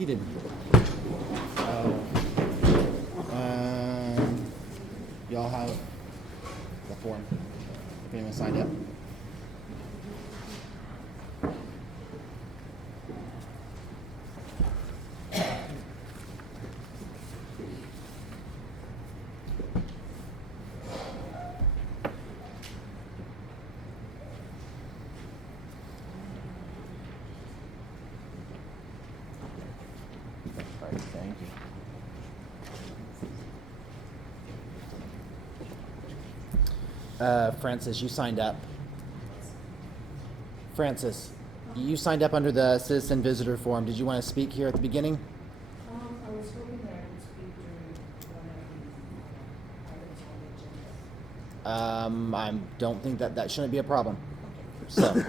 Seated. Y'all have the form. If anyone signed up. Thank you. Francis, you signed up. Francis, you signed up under the citizen visitor form. Did you want to speak here at the beginning? I was hoping that I could speak during one of the items on the agenda. I don't think that shouldn't be a problem. So, okay.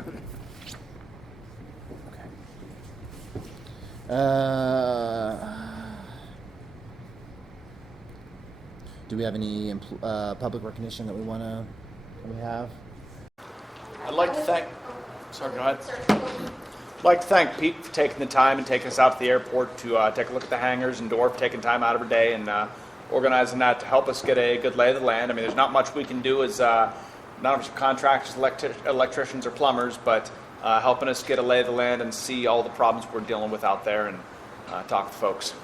Do we have any public recognition that we have? I'd like to thank, sorry, go ahead. I'd like to thank Pete for taking the time and taking us out to the airport to take a look at the hangars, and Dora for taking time out of her day and organizing that to help us get a good lay of the land. I mean, there's not much we can do as none of us are contractors, electricians, or plumbers, but helping us get a lay of the land and see all the problems we're dealing with out there and talk to folks.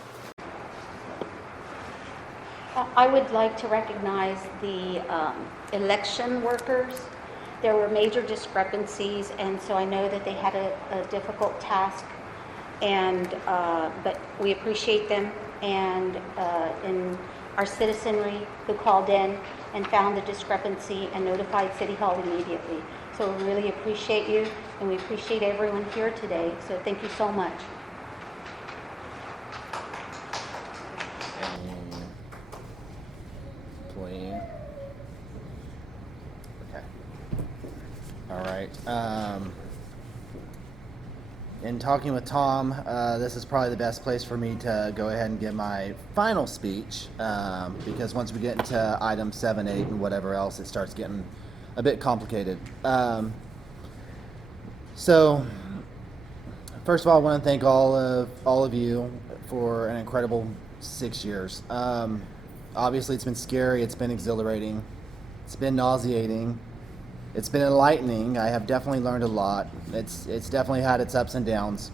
I would like to recognize the election workers. There were major discrepancies, and so I know that they had a difficult task, and but we appreciate them, and in our citizenry who called in and found the discrepancy and notified City Hall immediately. So we really appreciate you, and we appreciate everyone here today, so thank you so much. Employee. Okay. All right. In talking with Tom, this is probably the best place for me to go ahead and give my final speech, because once we get into item 7, 8, and whatever else, it starts getting a bit complicated. So, first of all, I want to thank all of you for an incredible 6 years. Obviously, it's been scary. It's been exhilarating. It's been nauseating. It's been enlightening. I have definitely learned a lot. It's definitely had its ups and downs.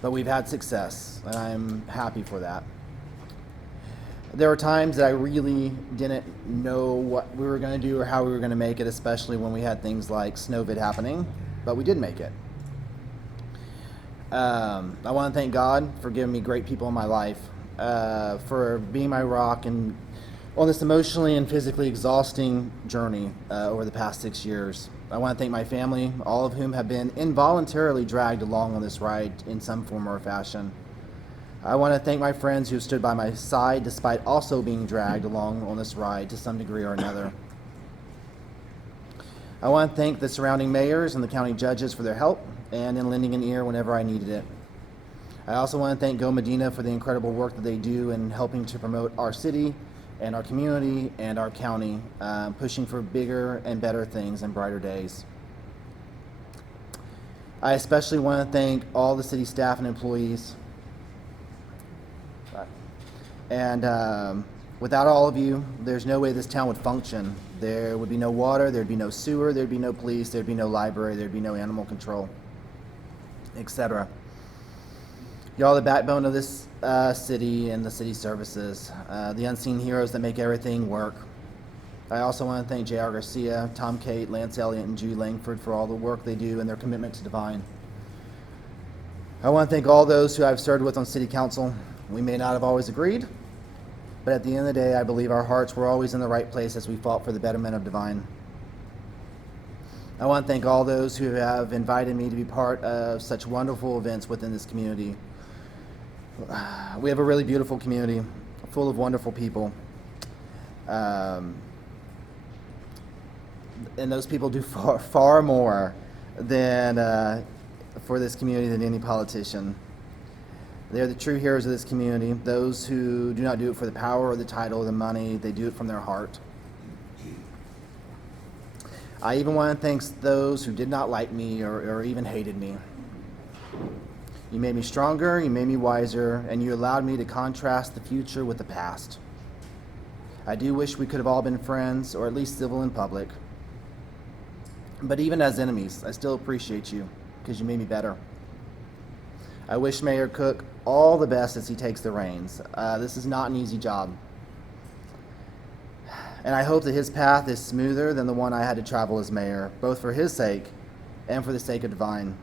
But we've had success, and I'm happy for that. There were times that I really didn't know what we were going to do or how we were going to make it, especially when we had things like Snowvid happening, but we did make it. I want to thank God for giving me great people in my life, for being my rock and on this emotionally and physically exhausting journey over the past 6 years. I want to thank my family, all of whom have been involuntarily dragged along on this ride in some form or fashion. I want to thank my friends who stood by my side despite also being dragged along on this ride to some degree or another. I want to thank the surrounding mayors and the county judges for their help and in lending an ear whenever I needed it. I also want to thank Go Medina for the incredible work that they do in helping to promote our city and our community and our county, pushing for bigger and better things and brighter days. I especially want to thank all the city staff and employees. And without all of you, there's no way this town would function. There would be no water, there'd be no sewer, there'd be no police, there'd be no library, there'd be no animal control, etc. Y'all are the backbone of this city and the city services, the unseen heroes that make everything work. I also want to thank J.R. Garcia, Tom Cate, Lance Elliott, and Judy Langford for all the work they do and their commitment to Devine. I want to thank all those who I've served with on City Council. We may not have always agreed, but at the end of the day, I believe our hearts were always in the right place as we fought for the betterment of Devine. I want to thank all those who have invited me to be part of such wonderful events within this community. We have a really beautiful community, full of wonderful people. And those people do far more than for this community than any politician. They're the true heroes of this community, those who do not do it for the power or the title or the money. They do it from their heart. I even want to thank those who did not like me or even hated me. You made me stronger, you made me wiser, and you allowed me to contrast the future with the past. I do wish we could have all been friends, or at least civil in public. But even as enemies, I still appreciate you, because you made me better. I wish Mayor Cook all the best as he takes the reins. This is not an easy job. And I hope that his path is smoother than the one I had to travel as mayor, both for his sake and for the sake of Devine.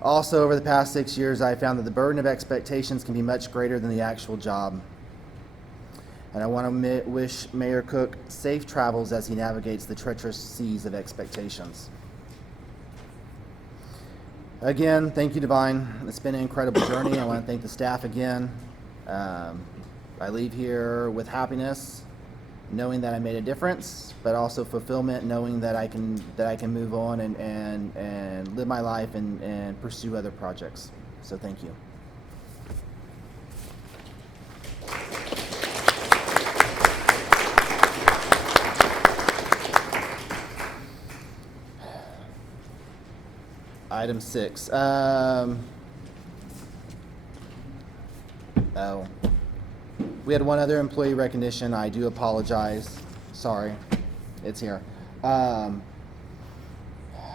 Also, over the past 6 years, I found that the burden of expectations can be much greater than the actual job. And I want to wish Mayor Cook safe travels as he navigates the treacherous seas of expectations. Again, thank you, Devine. It's been an incredible journey. I want to thank the staff again. I leave here with happiness, knowing that I made a difference, but also fulfillment, knowing that I can move on and live my life and pursue other projects. So thank you. Item 6. We had one other employee recognition. I do apologize. Sorry. It's here.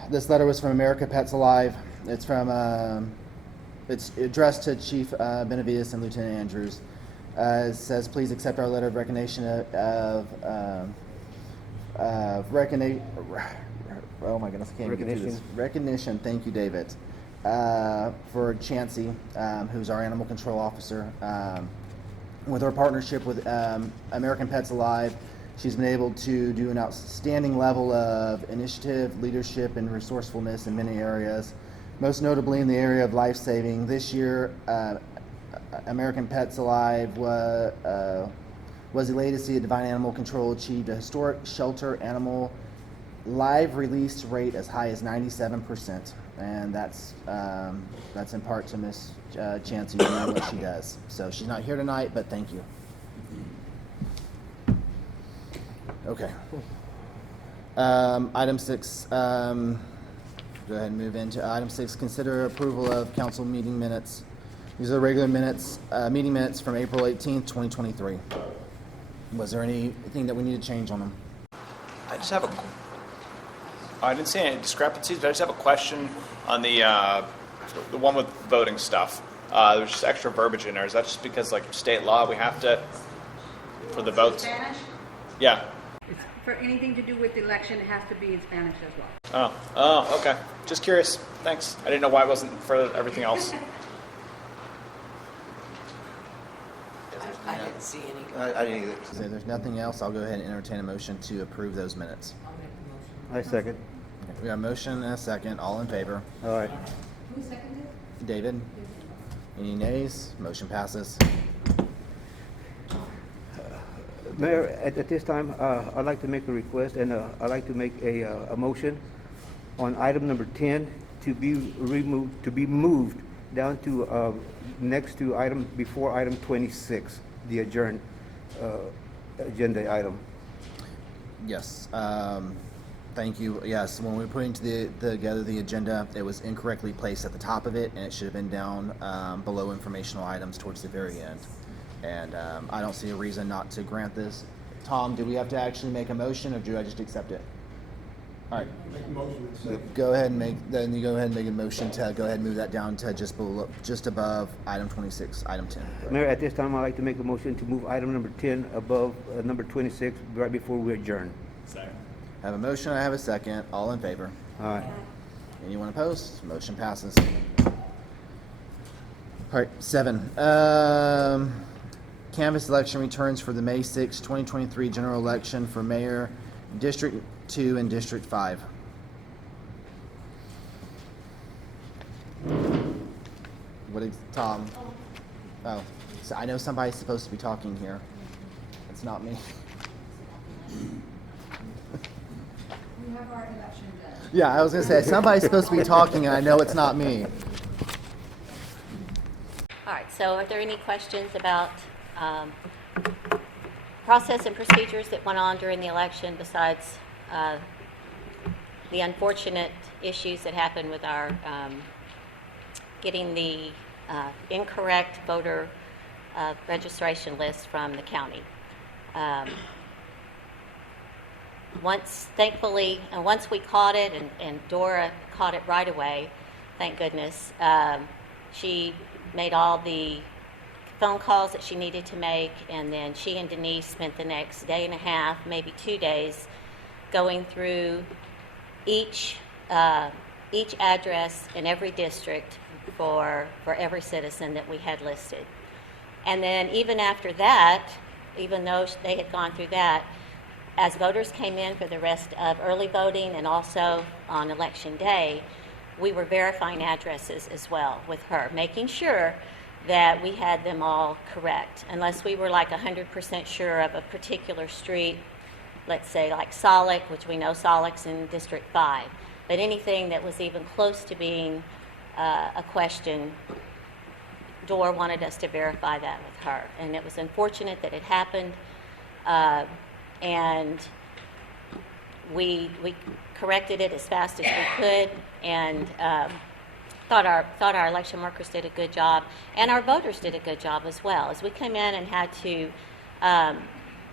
This letter was from America Pets Alive. It's from, it's addressed to Chief Benavides and Lieutenant Andrews. It says, please accept our letter of recognition oh my goodness, I can't even get through this. Recognition, thank you, David, for Chansey, who's our animal control officer. With our partnership with American Pets Alive, she's been able to do an outstanding level of initiative, leadership, and resourcefulness in many areas, most notably in the area of life saving. This year, American Pets Alive was elated to see Devine Animal Control achieved a historic shelter animal live release rate as high as 97%, and that's in part to Miss Chansey, you know what she does. So she's not here tonight, but thank you. Okay. Item 6. Go ahead and move into item 6. Consider approval of council meeting minutes. These are the regular minutes, meeting minutes from April 18th, 2023. Was there anything that we need to change on them? I didn't see any discrepancies, but I just have a question on the one with voting stuff. There's just extra verbiage in there. Is that just because, like, state law, we have to, for the votes? Spanish? Yeah. It's for anything to do with the election, it has to be in Spanish as well. Oh, okay. Just curious. Thanks. I didn't know why it wasn't for everything else. I didn't see any. I didn't either. So if there's nothing else, I'll go ahead and entertain a motion to approve those minutes. I second. Okay, we have a motion and a second. All in favor? All right. Who seconded? David? Any nays? Motion passes. Mayor, at this time, I'd like to make a request, and I'd like to make a motion on item number 10 to be removed, to be moved down to next to item, before item 26, the adjourned agenda item. Yes. Thank you. Yes, when we were putting together the agenda, it was incorrectly placed at the top of it, and it should have been down below informational items towards the very end. And I don't see a reason not to grant this. Tom, do we have to actually make a motion, or do I just accept it? All right. Make a motion to accept. Go ahead and make a motion to go ahead and move that down to just above item 26, item 10. Mayor, at this time, I'd like to make a motion to move item number 10 above number 26, right before we adjourn. I have a motion, I have a second. All in favor? All right. Anyone opposed? Motion passes. All right, 7. Canvass election returns for the May 6, 2023 general election for Mayor, District 2 and District 5. What is, Tom? Oh, so I know somebody's supposed to be talking here. It's not me. We have our election done. Yeah, I was gonna say, somebody's supposed to be talking and I know it's not me. All right, so are there any questions about process and procedures that went on during the election besides the unfortunate issues that happened with our getting the incorrect voter registration list from the county. Thankfully, once we caught it, and Dora caught it right away, thank goodness, she made all the phone calls that she needed to make, and then she and Denise spent the next day and a half, maybe 2 days, going through each address in every district for every citizen that we had listed. And then even after that, even though they had gone through that, as voters came in for the rest of early voting and also on election day, we were verifying addresses as well with her, making sure that we had them all correct, unless we were like 100% sure of a particular street, let's say like Solic, which we know Solic's in District 5. But anything that was even close to being a question, Dora wanted us to verify that with her. And it was unfortunate that it happened, and we corrected it as fast as we could, and thought our election workers did a good job, and our voters did a good job as well. As we came in and had to,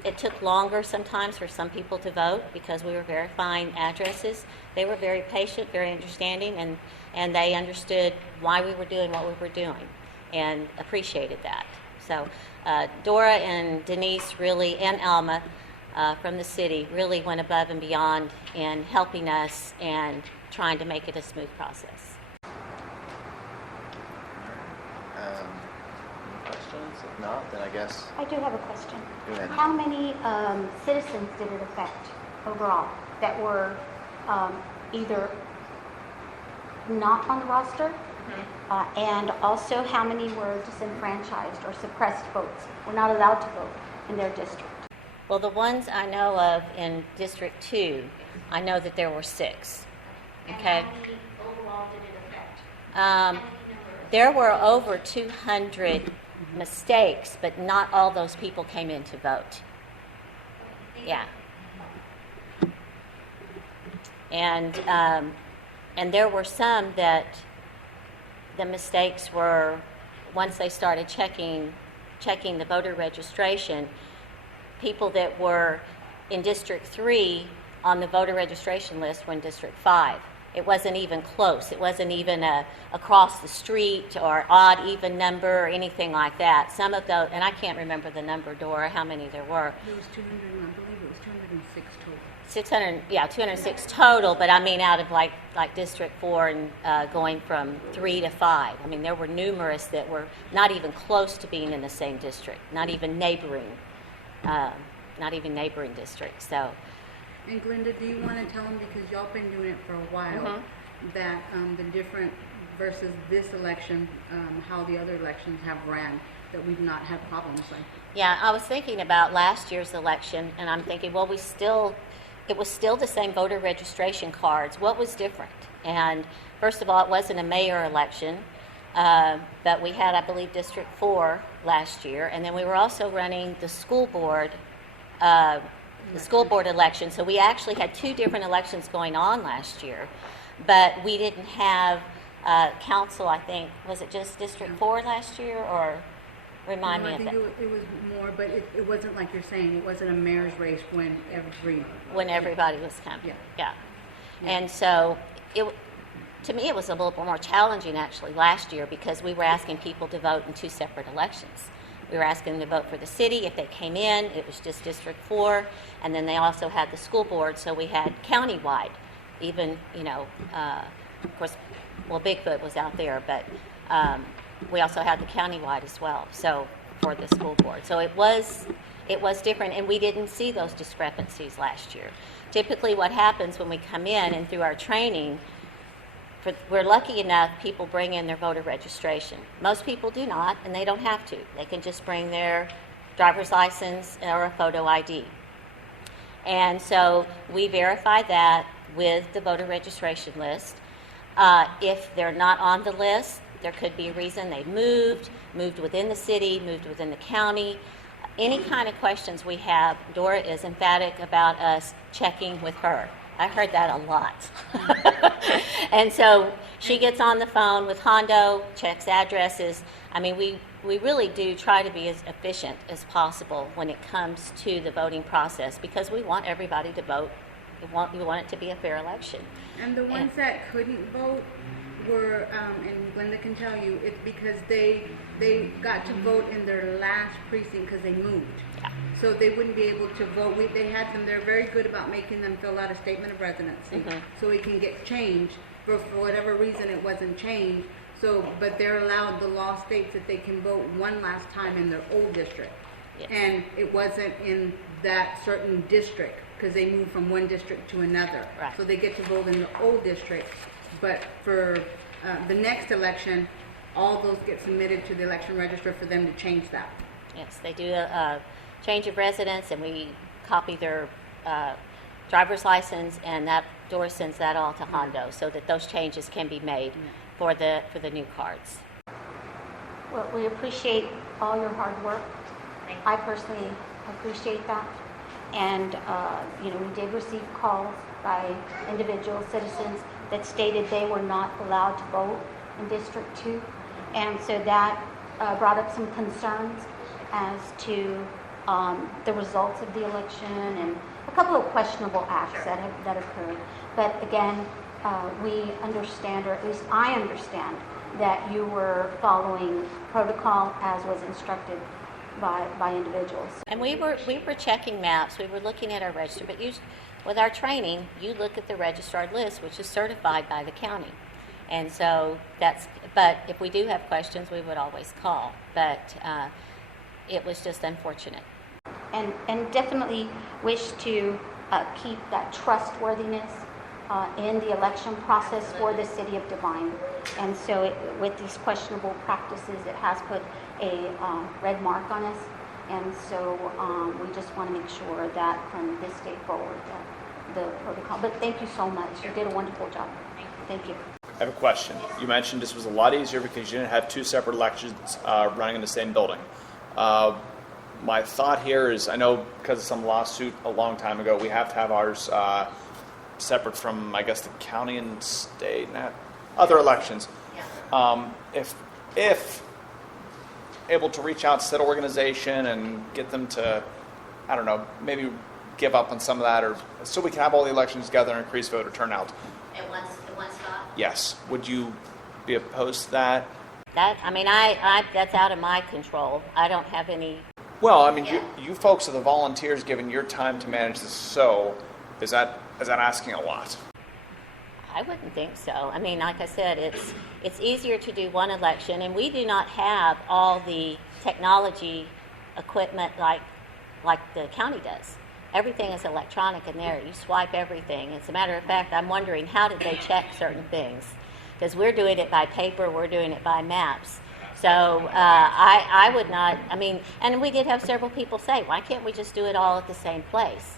it took longer sometimes for some people to vote because we were verifying addresses. They were very patient, very understanding, and they understood why we were doing what we were doing and appreciated that. So Dora and Denise really, and Alma from the city, really went above and beyond in helping us and trying to make it a smooth process. Any questions? If not, then I guess I do have a question. go ahead. How many citizens did it affect overall that were either not on the roster, and also how many were disenfranchised or suppressed votes, were not allowed to vote in their district? Well, the ones I know of in District 2, I know that there were 6. Okay. And how many overall did it affect? There were over 200 mistakes, but not all those people came in to vote. Yeah. And there were some that the mistakes were, once they started checking the voter registration, people that were in District 3 on the voter registration list were in District 5. It wasn't even close. It wasn't even across the street or odd even number or anything like that. Some of those, and I can't remember the number, Dora, how many there were. There was 200, and I believe it was 206 total. 206 total, but I mean out of like District 4 and going from 3 to 5. I mean, there were numerous that were not even close to being in the same district, not even neighboring districts. So. And Glenda, do you want to tell them, because y'all been doing it for a while, that the different versus this election, how the other elections have ran, that we've not had problems like? Yeah, I was thinking about last year's election, and I'm thinking, well, it was still the same voter registration cards. What was different? And first of all, it wasn't a mayor election, but we had, I believe, District 4 last year, and then we were also running the school board election. So we actually had 2 different elections going on last year, but we didn't have council, I think. Was it just District 4 last year, or remind me of that? I think it was more, but it wasn't like you're saying, it wasn't a mayor's race when everybody was coming. Yeah. And so to me it was a little bit more challenging actually last year, because we were asking people to vote in 2 separate elections. We were asking them to vote for the city. If they came in, it was just District 4, and then they also had the school board, so we had countywide. Even, of course, well, Bigfoot was out there, but we also had the countywide as well, so for the school board. So it was different, and we didn't see those discrepancies last year. Typically what happens when we come in and through our training, we're lucky enough people bring in their voter registration. Most people do not, and they don't have to. They can just bring their driver's license or a photo ID. And so we verify that with the voter registration list. If they're not on the list, there could be a reason they moved within the city, moved within the county. Any kind of questions we have, Dora is emphatic about us checking with her. I heard that a lot. And so She gets on the phone with Hondo, checks addresses. I mean, we really do try to be as efficient as possible when it comes to the voting process because we want everybody to vote. We want it to be a fair election. And the ones that couldn't vote were, and Glenda can tell you, it's because they got to vote in their last precinct because they moved. Yeah. So they wouldn't be able to vote. They had them, they're very good about making them fill out a statement of residency so it can get changed. For whatever reason, it wasn't changed. So, but they're allowed, the law states that they can vote one last time in their old district. Yes. And it wasn't in that certain district because they moved from one district to another. Right. So they get to vote in the old district. But for the next election, all those get submitted to the election register for them to change that. Yes, they do a change of residence, and we copy their driver's license, and that door sends that all to Hondo so that those changes can be made for the new cards. Well, we appreciate all your hard work. I personally appreciate that. And, we did receive calls by individual citizens that stated they were not allowed to vote in District 2. And so that brought up some concerns as to the results of the election and a couple of questionable acts that occurred. But again, we understand, or at least I understand, that you were following protocol as was instructed by individuals. And we were checking maps. We were looking at our register, but with our training, you look at the registered list, which is certified by the county. And so but if we do have questions, we would always call. But it was just unfortunate. And definitely wish to keep that trustworthiness in the election process for the city of Devine. And so with these questionable practices, it has put a red mark on us. And so we just want to make sure that from this day forward, the protocol. But thank you so much. You did a wonderful job. Thank you. I have a question. You mentioned this was a lot easier because you didn't have two separate elections running in the same building. My thought here is, I know because of some lawsuit a long time ago, we have to have ours separate from, I guess, the county and state and other elections. If able to reach out to that organization and get them to, I don't know, maybe give up on some of that, or so we can have all the elections together and increase voter turnout. At one stop? Yes. Would you be opposed to that? That's out of my control. I don't have any. Well, I mean, you folks are the volunteers giving your time to manage this. So, is that asking a lot? I wouldn't think so. I mean, like I said, it's easier to do one election, and we do not have all the technology equipment like the county does. Everything is electronic in there. You swipe everything. As a matter of fact, I'm wondering how did they check certain things? Because we're doing it by paper, we're doing it by maps. So I would not, and we did have several people say, why can't we just do it all at the same place?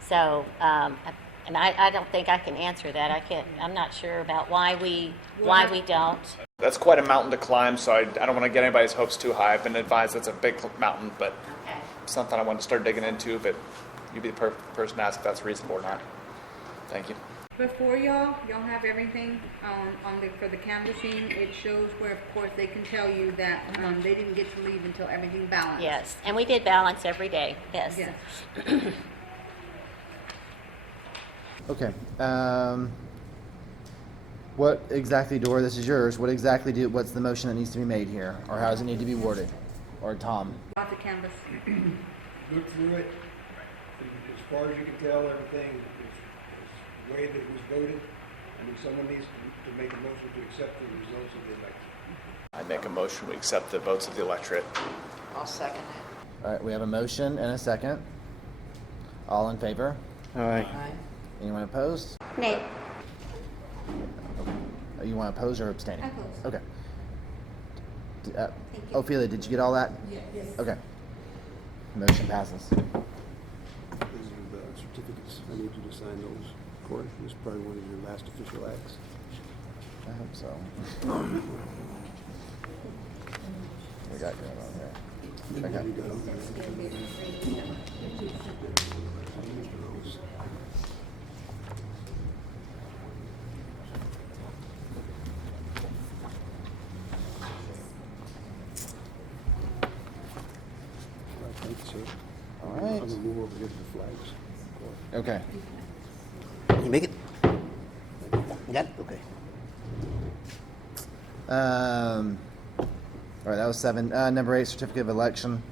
So, and I don't think I can answer that. I'm not sure about why we don't. That's quite a mountain to climb, so I don't want to get anybody's hopes too high. I've been advised it's a big mountain, but Okay. something I want to start digging into, but you'd be the perfect person to ask if that's reasonable or not. Thank you. Before y'all have everything for the canvassing. It shows where, of course, they can tell you that they didn't get to leave until everything balanced. Yes, and we did balance every day. Yes. Yes. Okay. What exactly, Dora, this is yours. What's the motion that needs to be made here? Or how does it need to be worded? Or Tom? About the canvas. Look through it. As far as you can tell, everything is the way that it was voted. I mean, someone needs to make a motion to accept the results of the election. I make a motion we accept the votes of the electorate. I'll second it. All right, we have a motion and a second. All in favor? All right. Aye. Anyone opposed? Nay. You want to oppose or abstain? Oppose. Okay. Thank you. Ophelia, did you get all that? Yes. Okay. Motion passes. These are the certificates. I need you to sign those, Cory. This is probably one of your last official acts. I hope so. We got going on here. Okay. You got them. So All I'm right. gonna move over here to the flags. Okay. You make it? You got it? Okay. All right, that was 7. Number 8, certificate of election.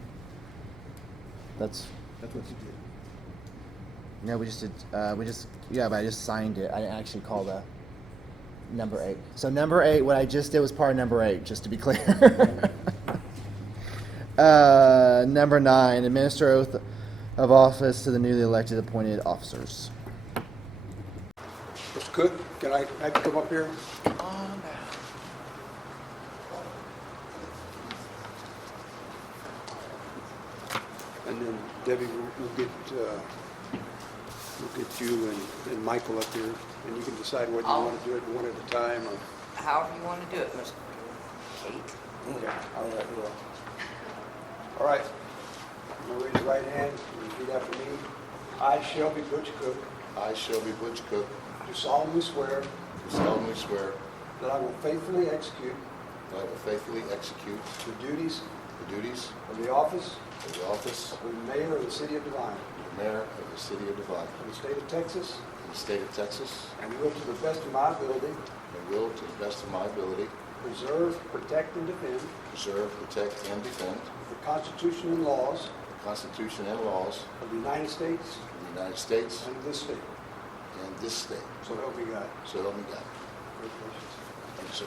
That's, That's what you did. no, we just did, but I just signed it. I didn't actually call the number 8. So number 8, what I just did was part of number 8, just to be clear. Number 9, administer oath of office to the newly elected appointed officers. Mr. Cook, can I have you come up here? And then Debbie, we'll get you and Michael up here, and you can decide whether you want to do it one at a time or. However you want to do it, Mr. Kate. Okay, all right, well. All right. Now raise your right hand and repeat after me. I, Shelby Butch Cook, I, Shelby Butch Cook, do solemnly swear do solemnly swear that I will faithfully execute that I will faithfully execute the duties the duties of the office of the office of the mayor of the city of Devine, of the mayor of the city of Devine, of the state of Texas, in the state of Texas, and will to the best of my ability and will, to the best of my ability, preserve, protect, and defend preserve, protect, and defend the Constitution and laws the Constitution and laws of the United States of the United States and of this state. and this state. So help me God. So help me God. Congratulations. Thank you, sir.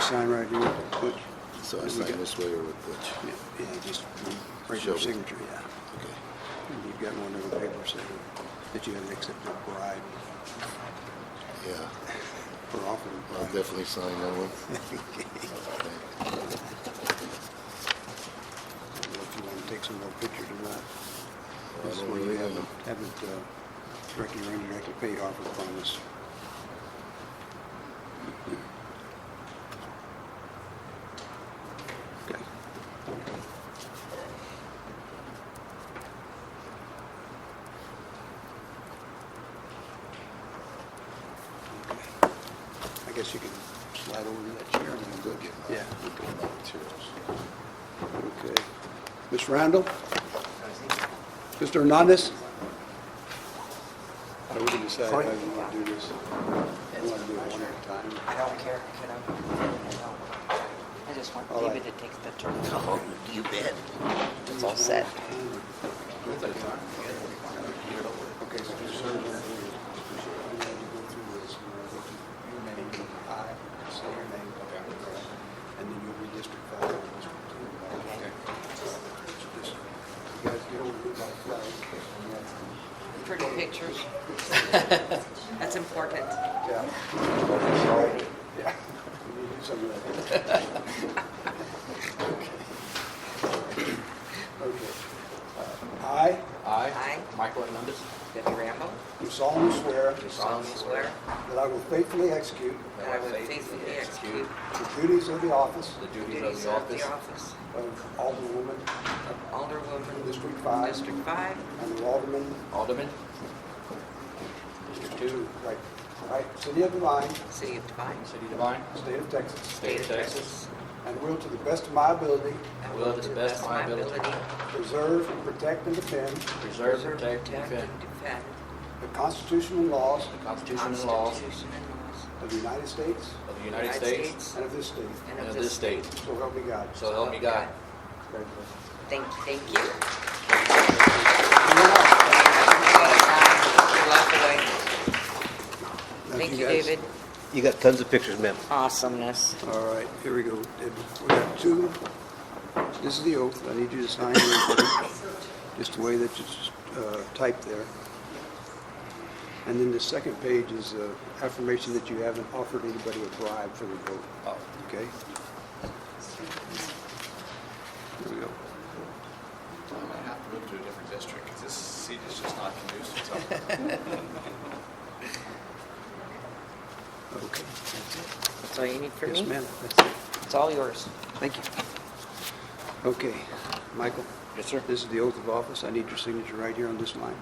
Sign right here, Butch. So I sign this way or with Butch? Yeah, just write your Shelby. signature, yeah. Okay. And you've got one of the papers that you haven't accepted a bribe Yeah, for offering. I'll definitely sign that one. I don't know if you want to take some more pictures or not. I This don't way you really haven't directly paid off the promise. Okay. I guess you can slide over to that chair and then go get. Yeah. Okay. Materials. Okay. Ms. Randall? Mr. Hernandez? So we can decide how you want to do this. You want to do it one at a time? I don't care, kiddo. I just want All right. David to take the turn. Oh, you bet. It's all set. Okay, so just sort of go through this. Your name, I, say your name, and then you'll read District 5 and District 2. Okay. So just, you guys get over to that flag. Pretty pictures. That's important. Yeah. Yeah. We need to do something like that. Okay. I I, Michael Hernandez, Debbie Rambo, do solemnly swear do solemnly swear that I will faithfully execute that I will faithfully execute the duties of the office the the duties duties of the of office of Alderwoman of Alderwoman, District 5 District 5, and of Alderman Alderman, District 2, right, City of Devine, City of Devine, City of Devine, State of Texas, State of Texas, and will to the best of my ability and will to the best of my ability preserve, protect, and defend preserve, protect, and defend defend the Constitution and laws the Constitution and laws Constitution and laws of the United States of the United States and of this state. and of this state. So help me God. So help me God. Congratulations. Thank you. Good luck today. Thank you, guys. David. You got tons of pictures, ma'am. Awesomeness. All right, here we go. We got two. This is the oath. I need you to sign here, just the way that it's typed there. And then the second page is affirmation that you haven't offered anybody a bribe for the vote. Oh. Okay? Here we go. I might have to move to a different district because this seat is just not conducive. Okay. That's all you need from Yes, me? ma'am. That's it. It's all yours. Thank you. Okay, Michael, Yes, sir. this is the oath of office. I need your signature right here on this line.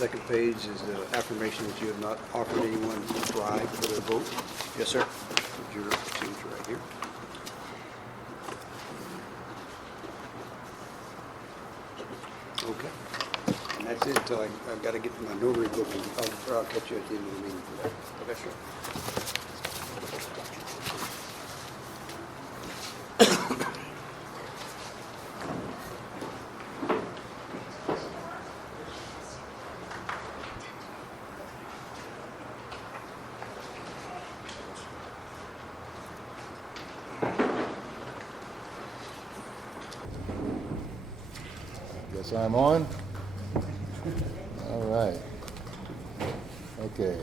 second page is the affirmation that you have not offered anyone to bribe for their vote. Yes, sir. Put your signature right here. Okay. And that's it until I've got to get to my notary book, and I'll catch you at the end of the meeting for that. Okay, sure. Guess I'm on? All right. Okay.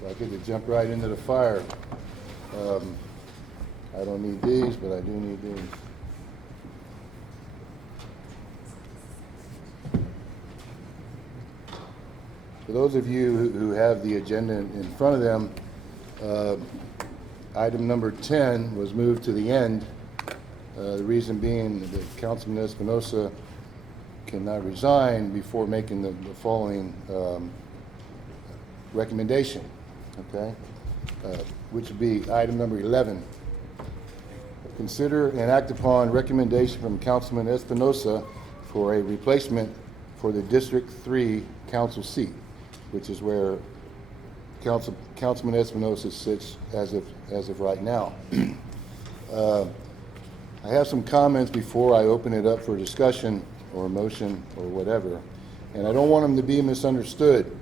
So I get to jump right into the fire. I don't need these, but I do need these. For those of you who have the agenda in front of them, item number 10 was moved to the end. The reason being that Councilman Espinosa cannot resign before making the following recommendation, okay? Which would be item number 11. Consider and act upon recommendation from Councilman Espinosa for a replacement for the District 3 council seat, which is where Councilman Espinosa sits as of right now. I have some comments before I open it up for discussion or a motion or whatever, and I don't want them to be misunderstood.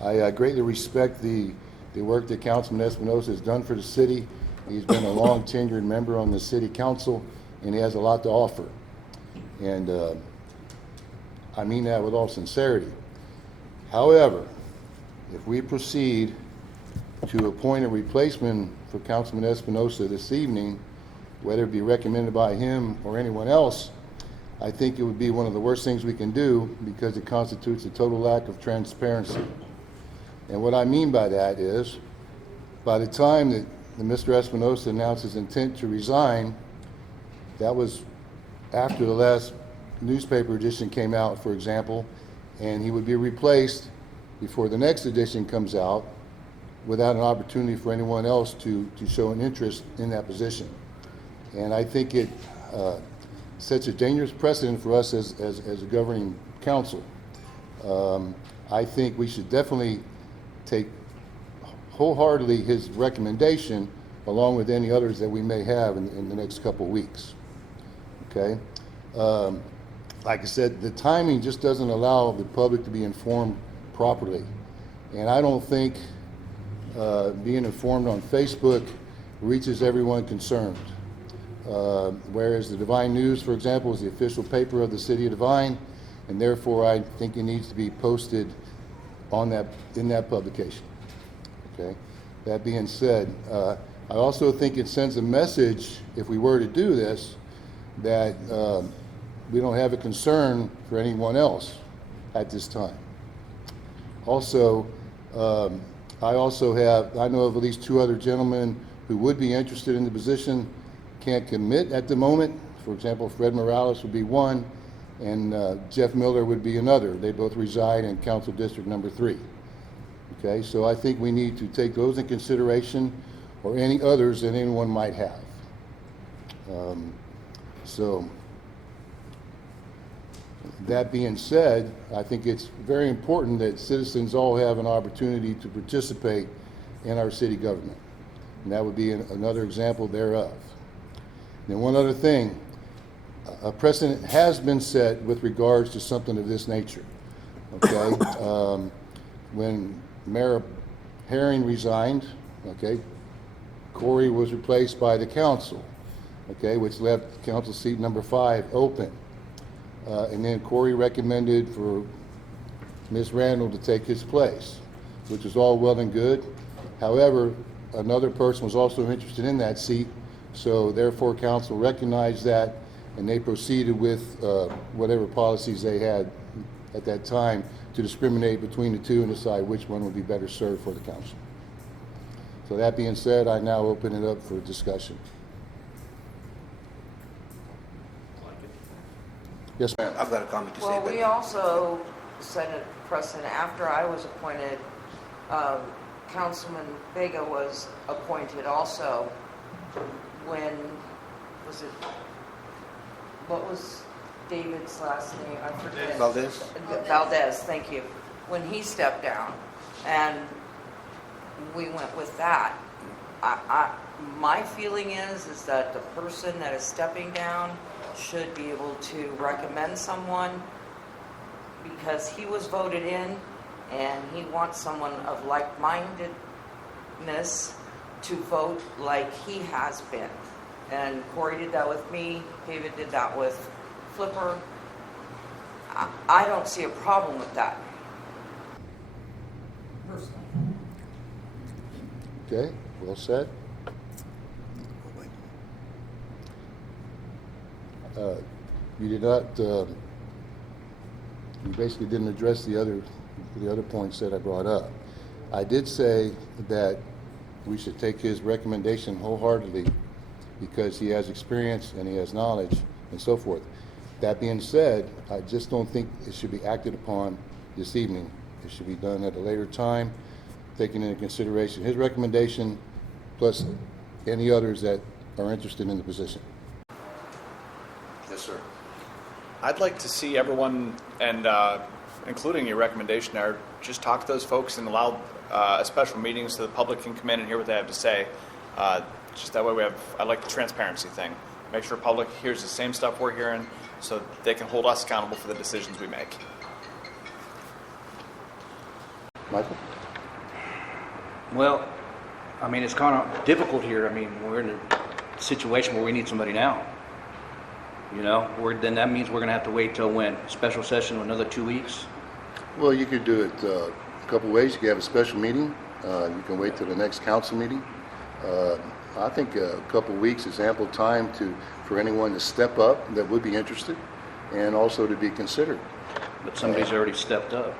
I greatly respect the work that Councilman Espinosa has done for the city. He's been a long tenured member on the city council, and he has a lot to offer. And I mean that with all sincerity. However, if we proceed to appoint a replacement for Councilman Espinosa this evening, whether it be recommended by him or anyone else, I think it would be one of the worst things we can do because it constitutes a total lack of transparency. And what I mean by that is, by the time that Mr. Espinosa announced his intent to resign, that was after the last newspaper edition came out, for example, and he would be replaced before the next edition comes out without an opportunity for anyone else to show an interest in that position. And I think it sets a dangerous precedent for us as a governing council. I think we should definitely take wholeheartedly his recommendation along with any others that we may have in the next couple of weeks. Okay? Like I said, the timing just doesn't allow the public to be informed properly. And I don't think being informed on Facebook reaches everyone concerned. Whereas the Devine News, for example, is the official paper of the city of Devine, and therefore I think it needs to be posted on in that publication. Okay. That being said, I also think it sends a message, if we were to do this, that we don't have a concern for anyone else at this time. Also, I know of at least 2 other gentlemen who would be interested in the position, can't commit at the moment. For example, Fred Morales would be one, and Jeff Miller would be another. They both reside in Council District Number 3. Okay, so I think we need to take those in consideration, or any others that anyone might have. So, that being said, I think it's very important that citizens all have an opportunity to participate in our city government. And that would be another example thereof. And one other thing, a precedent has been set with regards to something of this nature. Okay, when Mayor Herring resigned, okay, Cory was replaced by the council, okay, which left council seat number 5 open. And then Cory recommended for Ms. Randall to take his place, which is all well and good. However, another person was also interested in that seat, so therefore council recognized that, and they proceeded with whatever policies they had at that time to discriminate between the two and decide which one would be better served for the council. So that being said, I now open it up for discussion. Yes, ma'am. I've got a comment to say. Well, but we also set a precedent. After I was appointed, Councilman Vega was appointed also. When was it? What was David's last name? I forget. Valdez? Valdez, thank you. When he stepped down, and we went with that. My feeling is that the person that is stepping down should be able to recommend someone because he was voted in and he wants someone of like-mindedness to vote like he has been. And Cory did that with me, David did that with Flipper. I don't see a problem with that. Personally. Okay, well said. You did not, you basically didn't address the other points that I brought up. I did say that we should take his recommendation wholeheartedly because he has experience and he has knowledge and so forth. That being said, I just don't think it should be acted upon this evening. It should be done at a later time, taking into consideration his recommendation plus any others that are interested in the position. Yes, sir. I'd like to see everyone, and including your recommendation there, just talk to those folks and allow a special meeting so the public can come in and hear what they have to say. Just that way I like the transparency thing. Make sure public hears the same stuff we're hearing so they can hold us accountable for the decisions we make. Michael? Well, I mean, it's kind of difficult here. I mean, we're in a situation where we need somebody now. You know, then that means we're going to have to wait till when? Special session, another 2 weeks? Well, you could do it a couple ways. You could have a special meeting. You can wait till the next council meeting. I think a couple weeks is ample time for anyone to step up that would be interested and also to be considered. But somebody's already stepped up.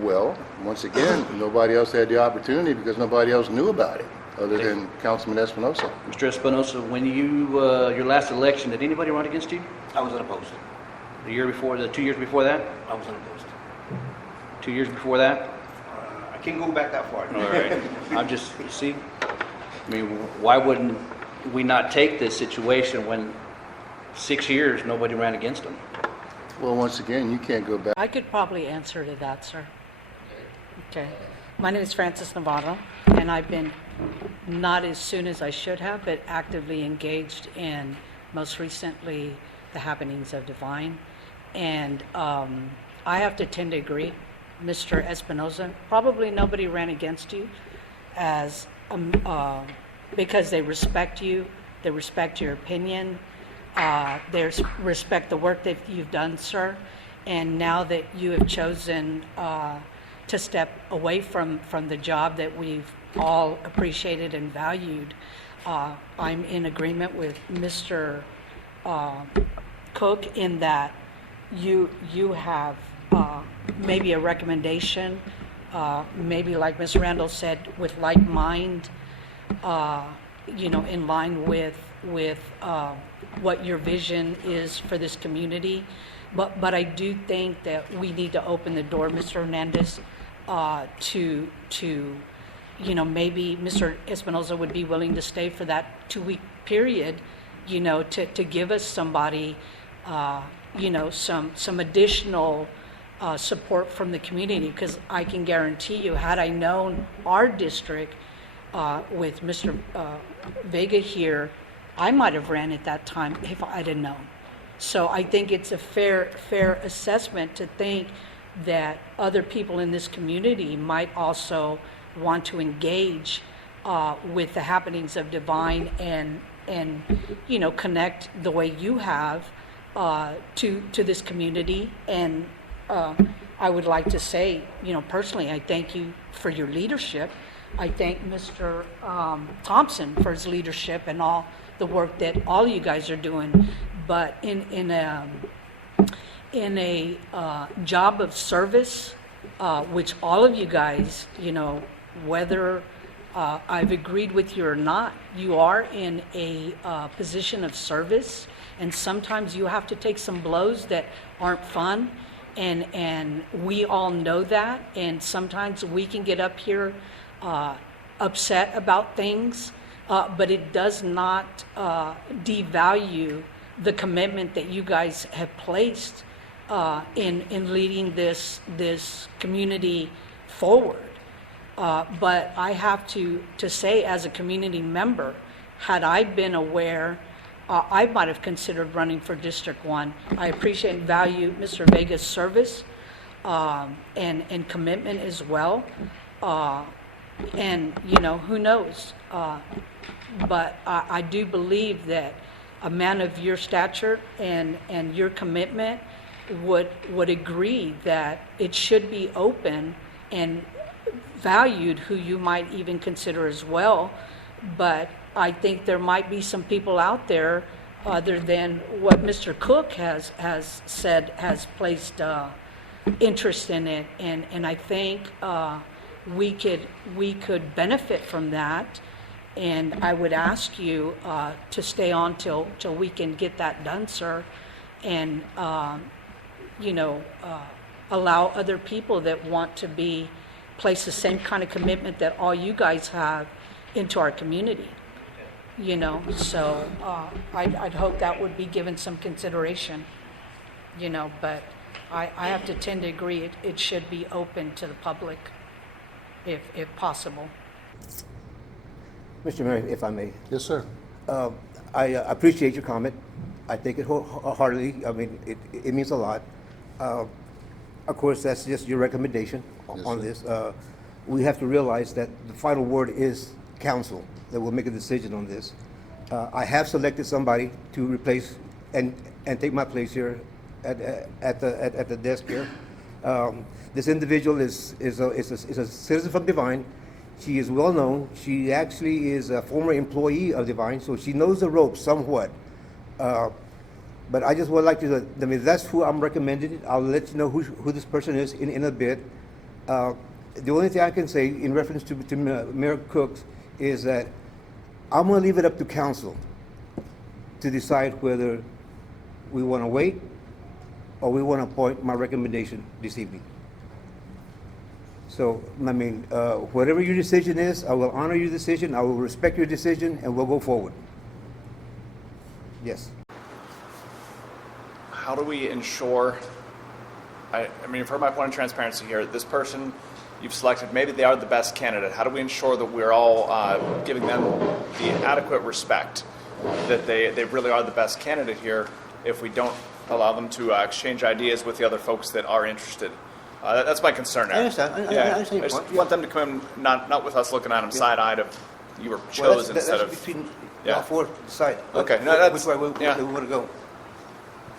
Well, once again, nobody else had the opportunity because nobody else knew about it other than Councilman Espinosa. Mr. Espinosa, when your last election, did anybody run against you? I was unopposed. The 2 years before that? I was unopposed. 2 years before that? I can't go back that far. All right. You see, I mean, why wouldn't we not take this situation when 6 years nobody ran against them? Well, once again, you can't go back. I could probably answer to that, sir. Okay. My name is Francis Navarro, and I've been, not as soon as I should have, but actively engaged in, most recently, the happenings of Devine. And I have to tend to agree, Mr. Espinosa, probably nobody ran against you as because they respect you, they respect your opinion, they respect the work that you've done, sir. And now that you have chosen to step away from the job that we've all appreciated and valued, I'm in agreement with Mr. Cook in that you have maybe a recommendation, maybe like Ms. Randall said, with like mind, in line with what your vision is for this community. But I do think that we need to open the door, Mr. Hernandez, to maybe Mr. Espinosa would be willing to stay for that 2-week period, to give us somebody, some additional support from the community, because I can guarantee you, had I known our district with Mr. Vega here, I might have ran at that time if I'd have known. So I think it's a fair assessment to think that other people in this community might also want to engage with the happenings of Devine and connect the way you have to this community. And I would like to say, personally, I thank you for your leadership. I thank Mr. Thompson for his leadership and all the work that all you guys are doing. But in a job of service, which all of you guys, whether I've agreed with you or not, you are in a position of service, and sometimes you have to take some blows that aren't fun. And we all know that, and sometimes we can get up here upset about things, but it does not devalue the commitment that you guys have placed in leading this community forward. But I have to say, as a community member, had I been aware, I might have considered running for District 1. I appreciate and value Mr. Vega's service and commitment as well. And, you know, who knows? But I do believe that a man of your stature and your commitment would agree that it should be open and valued, who you might even consider as well. But I think there might be some people out there, other than what Mr. Cook has said, has placed interest in it, and I think we could benefit from that. And I would ask you to stay on till we can get that done, sir, and you know, allow other people that want to place the same kind of commitment that all you guys have into our community. You know, so I'd hope that would be given some consideration, you know, but I have to tend to agree it should be open to the public if possible. Mr. Mayor, if I may, Yes, sir. I appreciate your comment. I take it wholeheartedly. I mean, it means a lot. Of course, that's just your recommendation Yes, on sir. this. We have to realize that the final word is council that will make a decision on this. I have selected somebody to replace and take my place here at the desk here. This individual is a citizen from Devine. She is well known. She actually is a former employee of Devine, so she knows the ropes somewhat. But I just would like to, I mean, that's who I'm recommending. I'll let you know who this person is in a bit. The only thing I can say in reference to Mayor Cooks is that I'm going to leave it up to council to decide whether we want to wait or we want to appoint my recommendation this evening. So, I mean, whatever your decision is, I will honor your decision, I will respect your decision, and we'll go forward. Yes. How do we ensure, I mean, you've heard my point of transparency here. This person you've selected, maybe they are the best candidate. How do we ensure that we're all giving them the adequate respect that they really are the best candidate here if we don't allow them to exchange ideas with the other folks that are interested? That's my concern there. I understand. I understand your I just point. want them to come in, not with us looking at them side-eyed of you were Well, chosen that's instead of... between Yeah. y'all four decide. Okay, no, that's- Which way we yeah. want to go.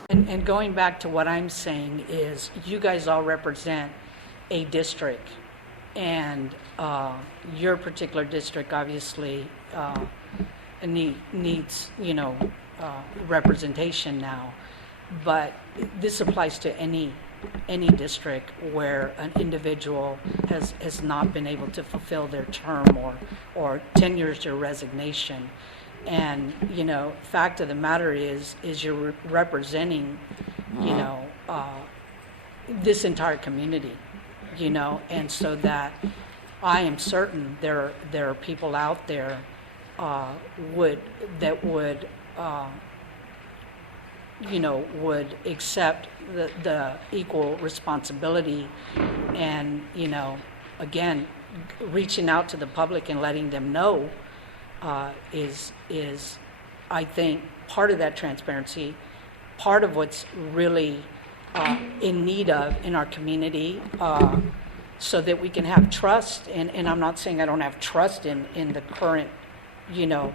And going back to what I'm saying is, you guys all represent a district, and your particular district obviously needs, you know, representation now. But this applies to any district where an individual has not been able to fulfill their term or tenures their resignation. And, you know, fact of the matter is you're representing, you know, this entire community, you know, and so that I am certain there are people out there would you know, would accept the equal responsibility, and, you know, again, reaching out to the public and letting them know is I think part of that transparency, part of what's really in need of in our community, so that we can have trust. And I'm not saying I don't have trust in the current, you know,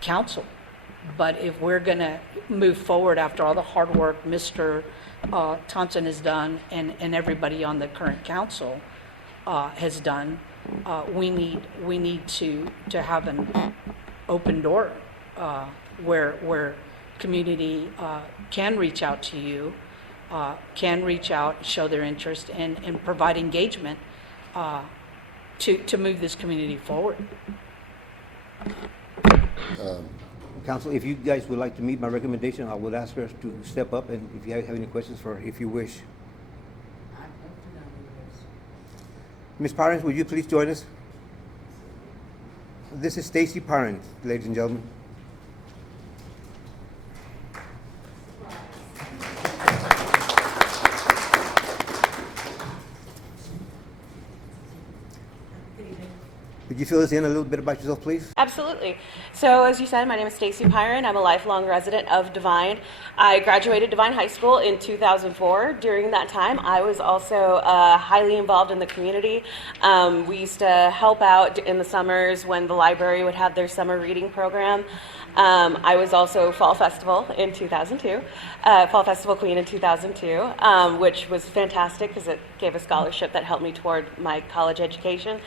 council. But if we're going to move forward after all the hard work Mr. Thompson has done and everybody on the current council has done, we need to have an open door where community can reach out to you, can reach out, show their interest, and provide engagement to move this community forward. Council, if you guys would like to meet my recommendation, I would ask her to step up, and if you have any questions for her, if you wish. Ms. Parent, would you please join us? This is Stacy Parent, ladies and gentlemen. Could you fill us in a little bit about yourself, please? Absolutely. So as you said, my name is Stacy Pyron. I'm a lifelong resident of Devine. I graduated Devine High School in 2004. During that time, I was also highly involved in the community. We used to help out in the summers when the library would have their summer reading program. I was also Fall Festival in 2002, Fall Festival Queen in 2002, which was fantastic because it gave a scholarship that helped me toward my college education.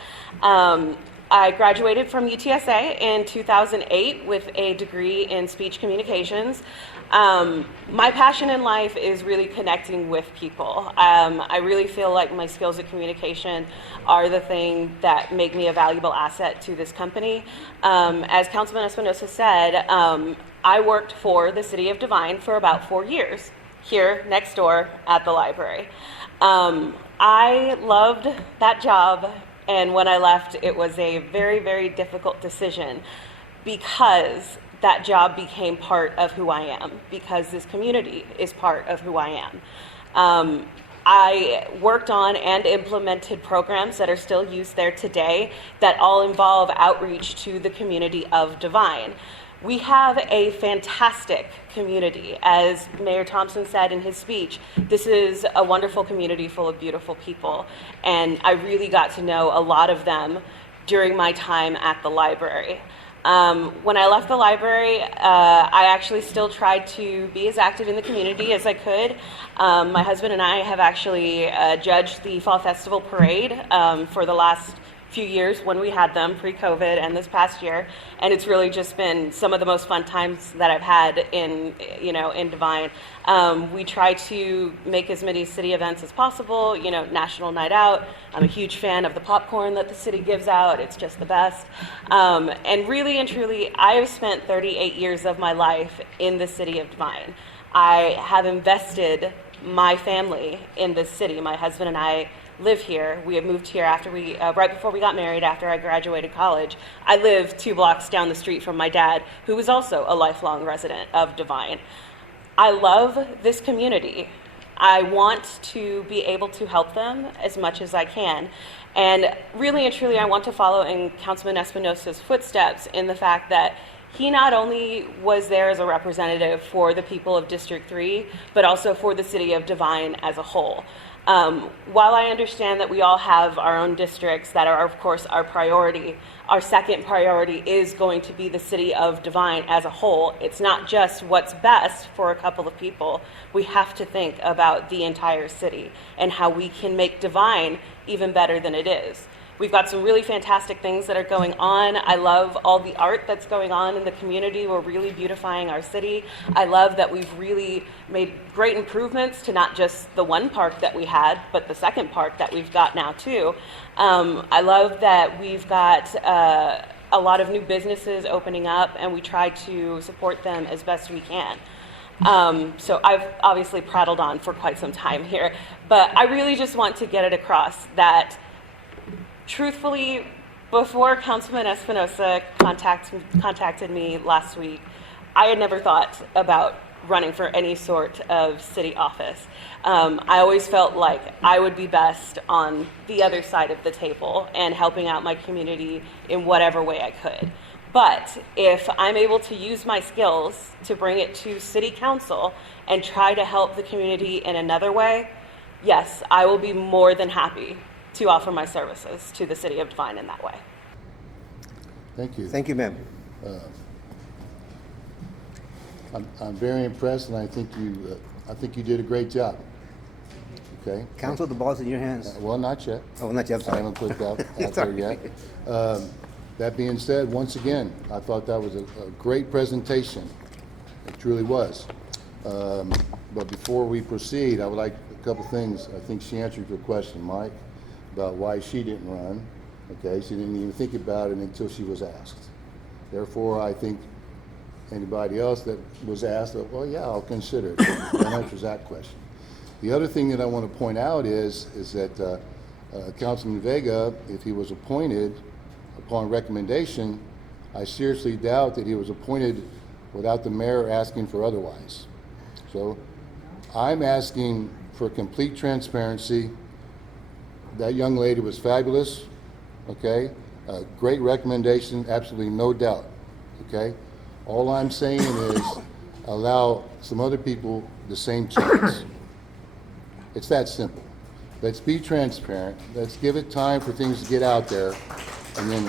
I graduated from UTSA in 2008 with a degree in speech communications. My passion in life is really connecting with people. I really feel like my skills at communication are the thing that make me a valuable asset to this company. As Councilman Espinosa said, I worked for the city of Devine for about 4 years here next door at the library. I loved that job, and when I left, it was a very, very difficult decision because that job became part of who I am, because this community is part of who I am. I worked on and implemented programs that are still used there today that all involve outreach to the community of Devine. We have a fantastic community. As Mayor Thompson said in his speech, this is a wonderful community full of beautiful people, and I really got to know a lot of them during my time at the library. When I left the library, I actually still tried to be as active in the community as I could. My husband and I have actually judged the Fall Festival Parade for the last few years when we had them pre-COVID and this past year, and it's really just been some of the most fun times that I've had in Devine. We try to make as many city events as possible, National Night Out. I'm a huge fan of the popcorn that the city gives out. It's just the best. And really and truly, I have spent 38 years of my life in the city of Devine. I have invested my family in this city. My husband and I live here. We have moved here after right before we got married, after I graduated college. I live 2 blocks down the street from my dad, who is also a lifelong resident of Devine. I love this community. I want to be able to help them as much as I can. And really and truly, I want to follow in Councilman Espinosa's footsteps in the fact that he not only was there as a representative for the people of District 3, but also for the city of Devine as a whole. While I understand that we all have our own districts that are, of course, our priority, our second priority is going to be the city of Devine as a whole. It's not just what's best for a couple of people. We have to think about the entire city and how we can make Devine even better than it is. We've got some really fantastic things that are going on. I love all the art that's going on in the community. We're really beautifying our city. I love that we've really made great improvements to not just the one park that we had, but the second park that we've got now too. I love that we've got a lot of new businesses opening up, and we try to support them as best we can. So I've obviously prattled on for quite some time here, but I really just want to get it across that truthfully, before Councilman Espinosa contacted me last week, I had never thought about running for any sort of city office. I always felt like I would be best on the other side of the table and helping out my community in whatever way I could. But if I'm able to use my skills to bring it to city council and try to help the community in another way, yes, I will be more than happy to offer my services to the city of Devine in that way. Thank you. Thank you, ma'am. I'm very impressed, and I think you did a great job. Okay. Council, the ball's in your hands. Well, not yet. Oh, not yet. I'm I sorry. haven't put that out there yet. That being said, once again, I thought that was a great presentation. It truly was. But before we proceed, I would like a couple things. I think she answered your question, Mike, about why she didn't run. Okay, she didn't even think about it until she was asked. Therefore, I think anybody else that was asked, well, yeah, I'll consider it. That answers that question. The other thing that I want to point out is that Councilman Vega, if he was appointed upon recommendation, I seriously doubt that he was appointed without the mayor asking for otherwise. So I'm asking for complete transparency. That young lady was fabulous, okay? Great recommendation, absolutely no doubt, okay? All I'm saying is allow some other people the same chance. It's that simple. Let's be transparent. Let's give it time for things to get out there, and then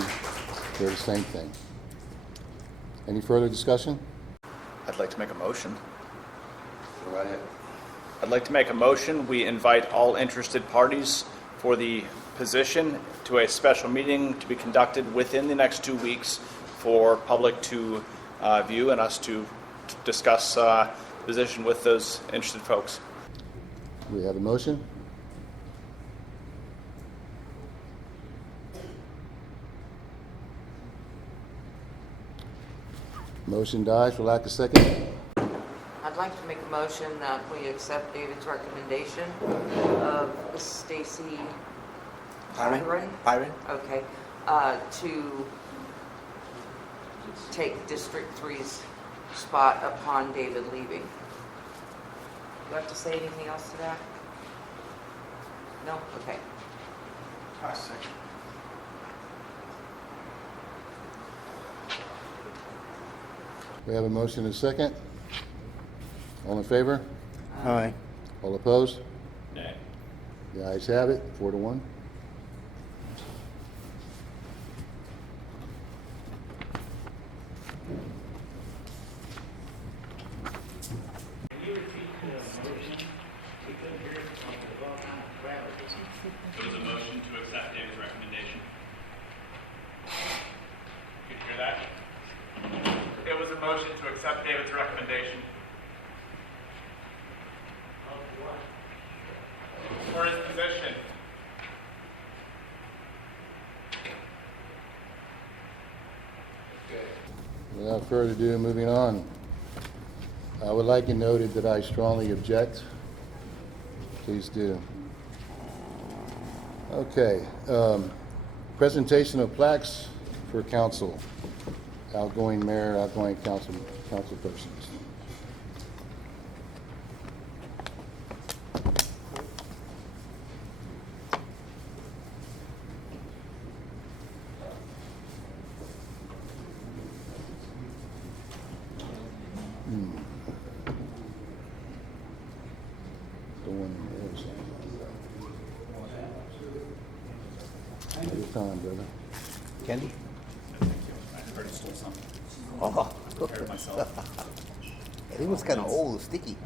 they're the same thing. Any further discussion? I'd like to make a motion. Go right ahead. I'd like to make a motion. We invite all interested parties for the position to a special meeting to be conducted within the next 2 weeks for public to view and us to discuss the position with those interested folks. We have a motion? Motion dies for lack of second. I'd like to make a motion that we accept David's recommendation of Stacy Byron. Okay, to take District 3's spot upon David leaving. Do I have to say anything else to that? No? Okay. We have a motion and a second. All in favor? Aye. All opposed? Nay. The ayes have it, 4-1. There was a motion to accept David's recommendation. Did you hear that? It was a motion to accept David's recommendation. For his position. Without further ado, moving on. I would like it noted that I strongly object. Please do. Okay. Presentation of plaques for council. Outgoing mayor, outgoing council persons. The one on the other side. Take your time, brother. Candy? I heard it stole something. Oh. Prepared myself. It was kind of old, sticky.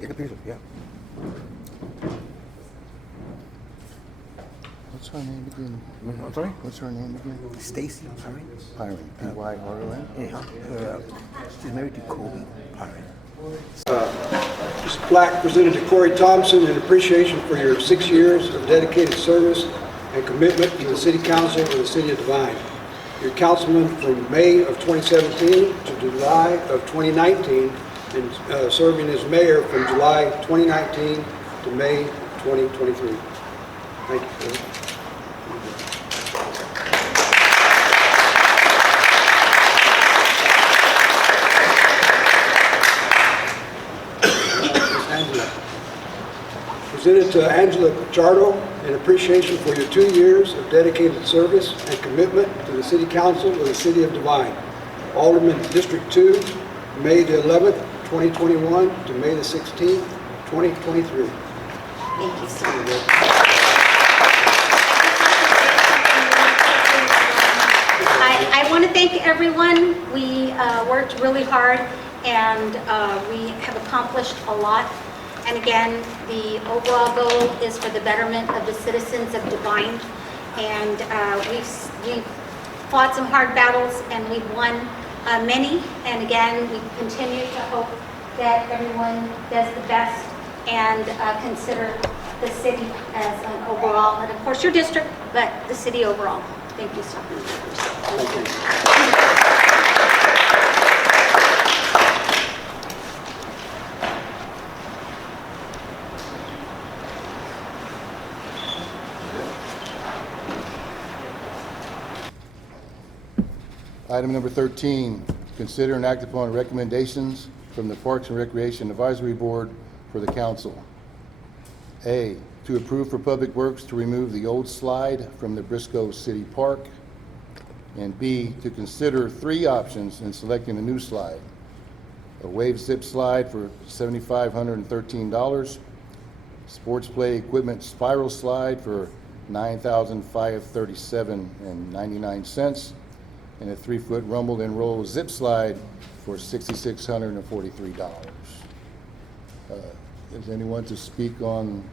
Take a picture, yeah. What's her name again? I'm sorry? What's her name again? Stacy Byron. Byron. P-Y-R-O-N? Yeah, she's married to Kobe Byron. This plaque presented to Cory Thompson in appreciation for your 6 years of dedicated service and commitment to the City Council of the City of Devine. Your councilman from May of 2017 to July of 2019, and serving as mayor from July 2019 to May 2023. Thank you, sir. Angela. Presented to Angela Pichardo in appreciation for your 2 years of dedicated service and commitment to the City Council of the City of Devine. Alderman District 2, May the 11th, 2021 to May the 16th, 2023. Thank you, sir. I want to thank everyone. We worked really hard, and we have accomplished a lot. And again, the overall goal is for the betterment of the citizens of Devine. And we've fought some hard battles, and we've won many. And again, we continue to hope that everyone does the best and consider the city as an overall, and of course your district, but the city overall. Thank you, sir. Item number 13, consider and act upon recommendations from the Parks and Recreation Advisory Board for the council. A, to approve for Public Works to remove the old slide from the Briscoe City Park. And B, to consider 3 options in selecting a new slide. A wave zip slide for $7,513, sports play equipment spiral slide for $9,537.99, and a 3-foot rumble and roll zip slide for $6,643. Is anyone to speak on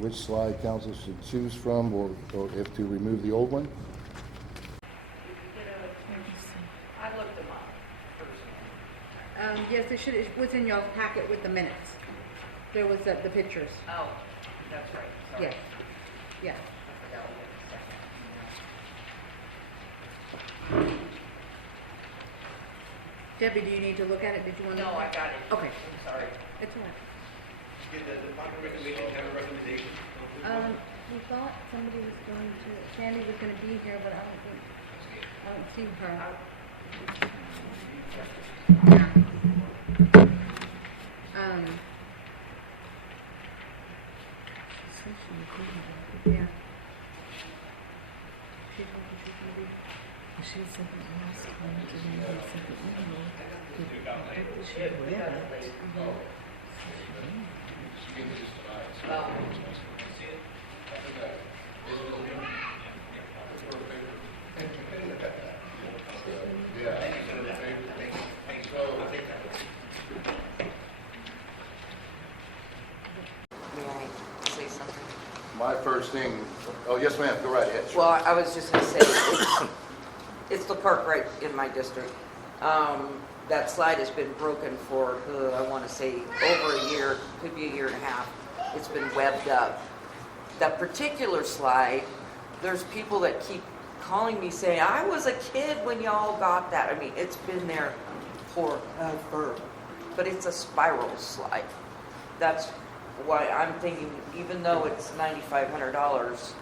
which slide council should choose from, or if to remove the old one? I looked them up. Yes, it was in your packet with the minutes. There was the pictures. Oh, that's right. Sorry. Yes, yeah. I forgot what the second. Debbie, do you need to look at it? Did you want to? No, I got it. Okay. I'm sorry. It's all right. Did the Park and Recreation have a recommendation? We thought somebody was going to, Sandy was going to be here, but I don't see her. Yeah. Yeah. She told me she's going to be. She said that last time today, they said that she read it. May I say something? My first thing, oh, yes, ma'am, go right ahead. Sure. Well, I was just going to say, it's the park right in my district. That slide has been broken for, I want to say, over a year, could be a year and a half. It's been webbed up. That particular slide, there's people that keep calling me saying, I was a kid when y'all got that. I mean, it's been there forever. But it's a spiral slide. That's why I'm thinking, even though it's $9,500,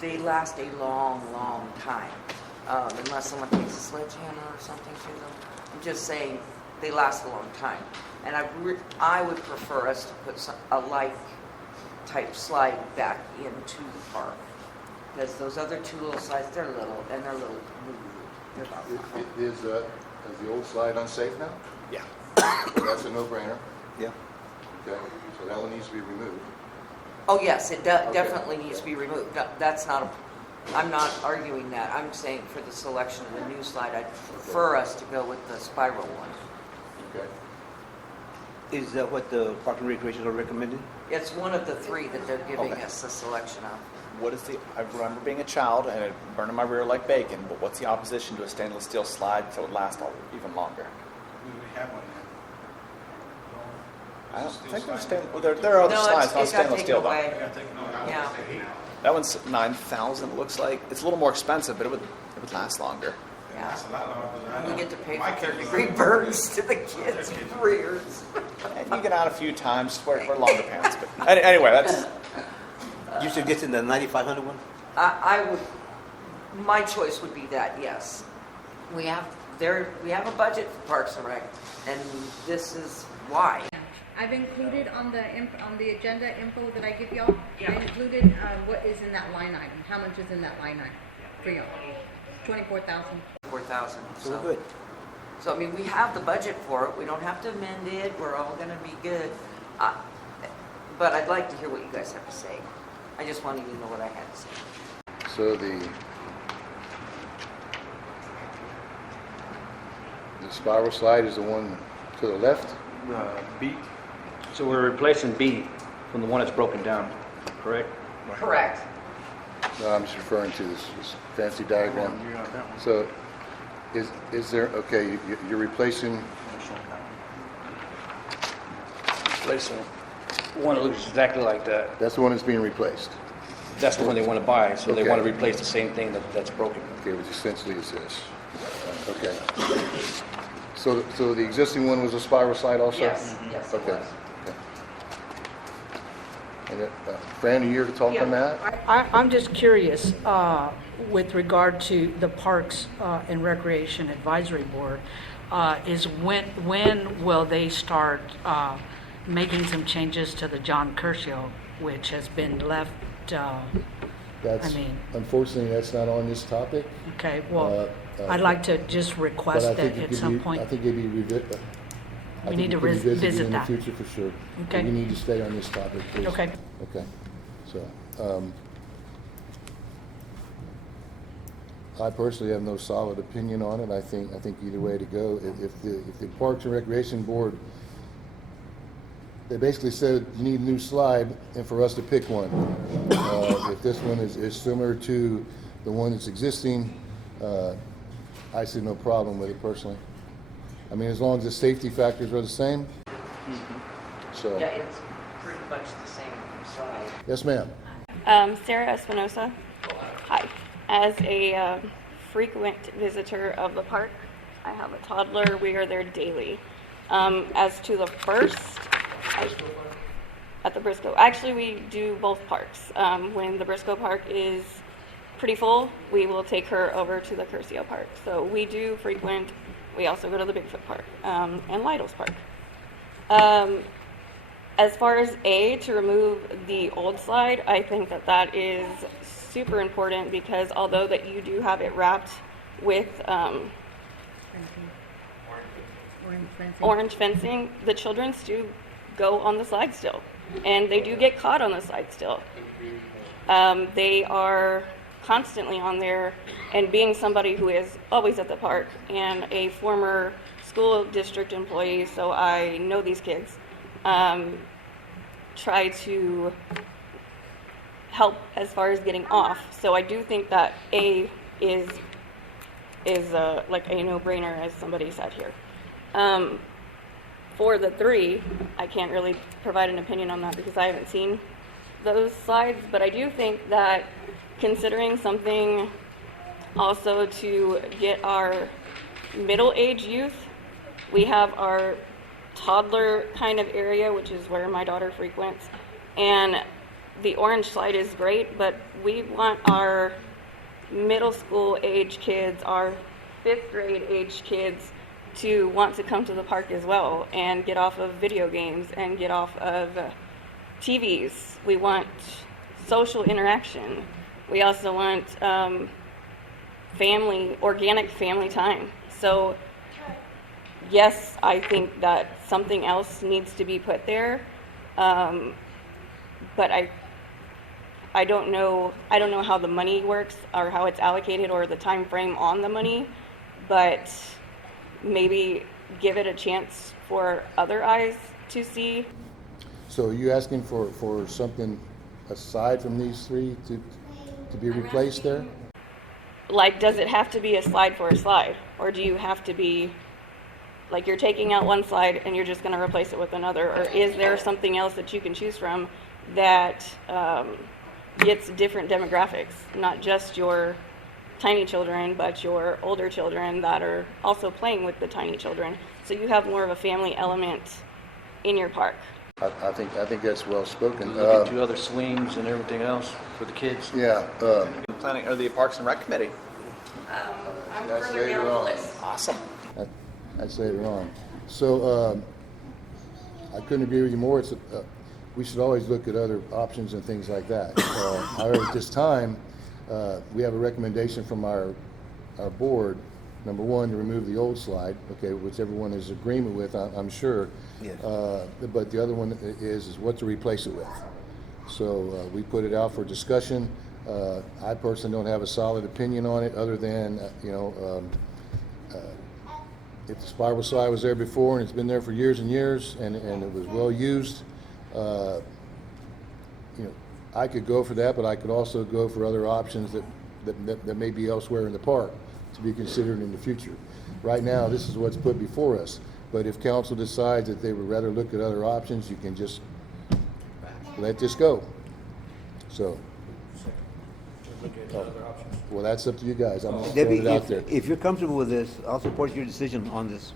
they last a long, long time. Unless someone takes a sledgehammer or something to them. I'm just saying they last a long time. And I would prefer us to put a like type slide back into the park. Because those other 2 little slides, they're little, and they're little. They're about fine. Is the old slide unsafe now? Yeah. Well, that's a no-brainer. Yeah. Okay, so that one needs to be removed. Oh, yes, it definitely needs to be removed. That's not I'm not arguing that. I'm saying for the selection of the new slide, I'd prefer us to go with the spiral one. Okay. Is that what the Park and Recreation are recommending? It's one of the 3 that they're giving Okay. us a selection of. What is I remember being a child and it burned in my rear like bacon, but what's the opposition to a stainless steel slide so it would last even longer? We have one I don't think there's there are other No, slides, not it got stainless taken steel though. away. Yeah. That one's 9,000. It looks like it's a little more expensive, but it would last longer. Yeah. That's a lot longer. We get to pay for 3rd-degree burns to the kids' rears. And you get out a few times, wear longer pants. But anyway, that's You suggesting the 9,500 one? I would. My choice would be that. Yes, we have a budget for Parks and Rec, and this is why. I've included on the agenda info that I give y'all, I included what is in that line item, how much is in that line item for y'all. 24,000. 4,000. So we're good. So I mean, we have the budget for it. We don't have to amend it. We're all going to be good. But I'd like to hear what you guys have to say. I just wanted you to know what I had to say. So the spiral slide is the one to the left? B. So we're replacing B from the one that's broken down, correct? Correct. No, I'm just referring to this fancy diagram. So is there, okay, you're replacing One that looks exactly like that. That's the one that's being replaced. That's the one they want to buy, so they Okay. want to replace the same thing that's broken. Okay, which essentially is this. Okay. So the existing one was a spiral slide also? Yes, yes, it Okay. was. Okay. And Fran, are you here to talk on that? I'm just curious, with regard to the Parks and Recreation Advisory Board, is when will they start making some changes to the John Curcio, which has been left, That's, unfortunately, that's not on this topic. okay, well, I'd like to just But request I that think it at could some be, point. I think it'd be We need to revisit visit in that. the future for sure. Okay. We need to stay on this topic, please. Okay. Okay. So, I personally have no solid opinion on it. I think either way to go. If the Parks and Recreation Board, they basically said you need a new slide and for us to pick one. If this one is similar to the one that's existing, I see no problem with it personally. I mean, as long as the safety factors are the same. So, Yeah, it's pretty much the same size. yes, ma'am. Sarah Espinosa. Hi. As a frequent visitor of the park, I have a toddler. We are there daily. As to the first, at the Briscoe. Actually, we do both parks. When the Briscoe Park is pretty full, we will take her over to the Curcio Park. So we do frequent. We also go to the Bigfoot Park and Lytle's Park. As far as to remove the old slide, I think that is super important because although that you do have it wrapped with orange fencing, the children do go on the slide still, and they do get caught on the slide still. They are constantly on there, and being somebody who is always at the park and a former school district employee, so I know these kids, try to help as far as getting off. So I do think that is like a no-brainer, as somebody said here. For the 3, I can't really provide an opinion on that because I haven't seen those slides, but I do think that considering something also to get our middle-aged youth, we have our toddler kind of area, which is where my daughter frequents, and the orange slide is great, but we want our middle school age kids, our 5th grade age kids, to want to come to the park as well and get off of video games and get off of TVs. We want social interaction. We also want organic family time. So yes, I think that something else needs to be put there, but I don't know how the money works or how it's allocated or the time frame on the money, but maybe give it a chance for other eyes to see. So are you asking for something aside from these 3 to be replaced there? Like, does it have to be a slide for a slide, or do you have to be like you're taking out one slide and you're just going to replace it with another, or is there something else that you can choose from that gets different demographics, not just your tiny children, but your older children that are also playing with the tiny children, so you have more of a family element in your park? I think that's well spoken. Look into other swings and everything else for the kids. Yeah. Planning, or the Parks and Rec Committee. I'm That's further later down the on. list. Awesome. That's later on. So I couldn't agree with you more. We should always look at other options and things like that. However, at this time, we have a recommendation from our board. Number 1, to remove the old slide, okay, which everyone is in agreement with, I'm sure. Yes. But the other one is what to replace it with. So we put it out for discussion. I personally don't have a solid opinion on it, other than if the spiral slide was there before and it's been there for years and years and it was well used, I could go for that, but I could also go for other options that may be elsewhere in the park to be considered in the future. Right now, this is what's put before us. But if council decides that they would rather look at other options, you can just let this go. So. Well, that's up to you guys. I'm just throwing Debbie, it out there. if you're comfortable with this, I'll support your decision on this.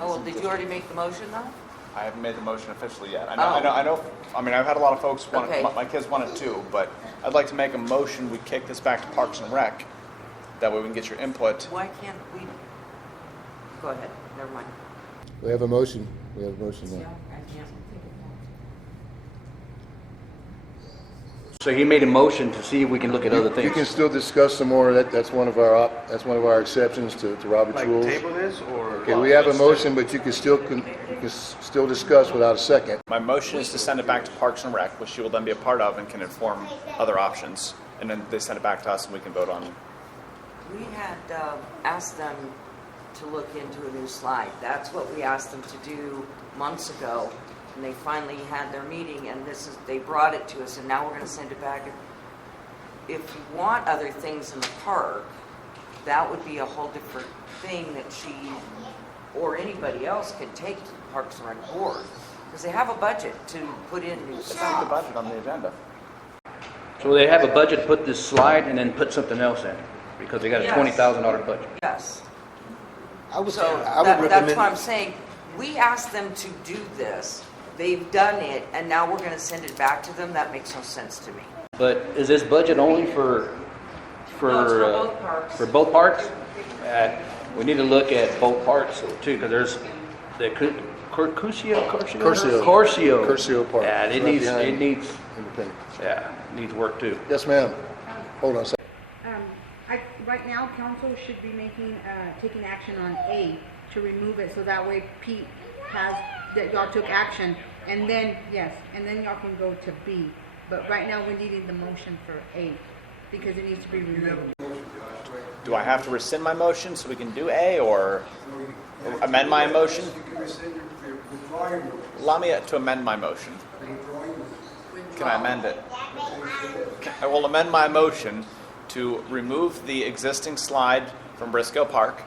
Oh, well, did you already make the motion though? I haven't made the motion officially yet. Oh. I know. I mean, I've had a lot of folks want Okay. my kids want it too, but I'd like to make a motion. We kick this back to Parks and Rec. That way we can get your input. Why can't we? Go ahead, never mind. We have a motion. We have a motion now. So he made a motion to see if we can look at other You things. can still discuss some more. That's one of our exceptions to Robert's Like rules. table this or? Okay, we have a motion, but you can still discuss without a second. My motion is to send it back to Parks and Rec, which she will then be a part of and can inform other options. And then they send it back to us and we can vote on it. We had asked them to look into a new slide. That's what we asked them to do months ago. And they finally had their meeting and they brought it to us and now we're going to send it back. If you want other things in the park, that would be a whole different thing that she or anybody else could take to the Parks and Rec board. Because they have a budget to put in new It's not the stuff. budget on the agenda. So they have a budget to put this slide and then put something else in, because they got a Yes. $20,000 budget. Yes. I would So recommend. that's what I'm saying. We asked them to do this. They've done it, and now we're going to send it back to them. That makes no sense to me. But is this budget only for No, it's for both parks. For both parks? We need to look at both parks too, because there's the Curcio Park. Yeah, It's it right needs behind Independence. needs work too. Yes, ma'am. Hold on a second. Right now, council should be taking action on A to remove it, so that way Pete has, that y'all took action, and then, yes, and then y'all can go to B. But right now, we're needing the motion for A, because it needs to be removed. Do I have to rescind my motion so we can do A or amend my motion? Allow me to amend my motion. Can I amend it? I will amend my motion to remove the existing slide from Briscoe Park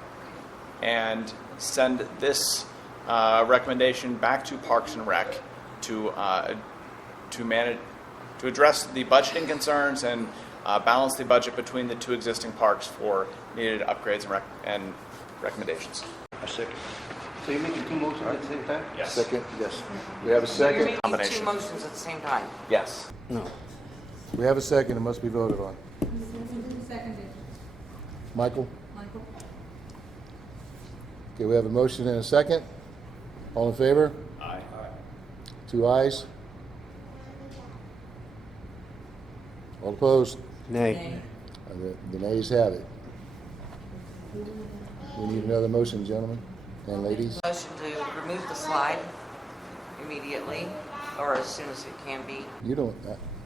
and send this recommendation back to Parks and Rec to address the budgeting concerns and balance the budget between the two existing parks for needed upgrades and recommendations. A second. So you're making two motions at the same time? Yes. Second, yes. We have a You're second. making two Combination. motions at the same time. Yes. No. We have a second. It must be voted on. Seconded. Michael? Michael? Okay, we have a motion and a second. All in favor? Aye. 2 ayes. All opposed? Nay. The nays have it. We need another motion, gentlemen and ladies. Motion to remove the slide immediately, or as soon as it can be. You don't,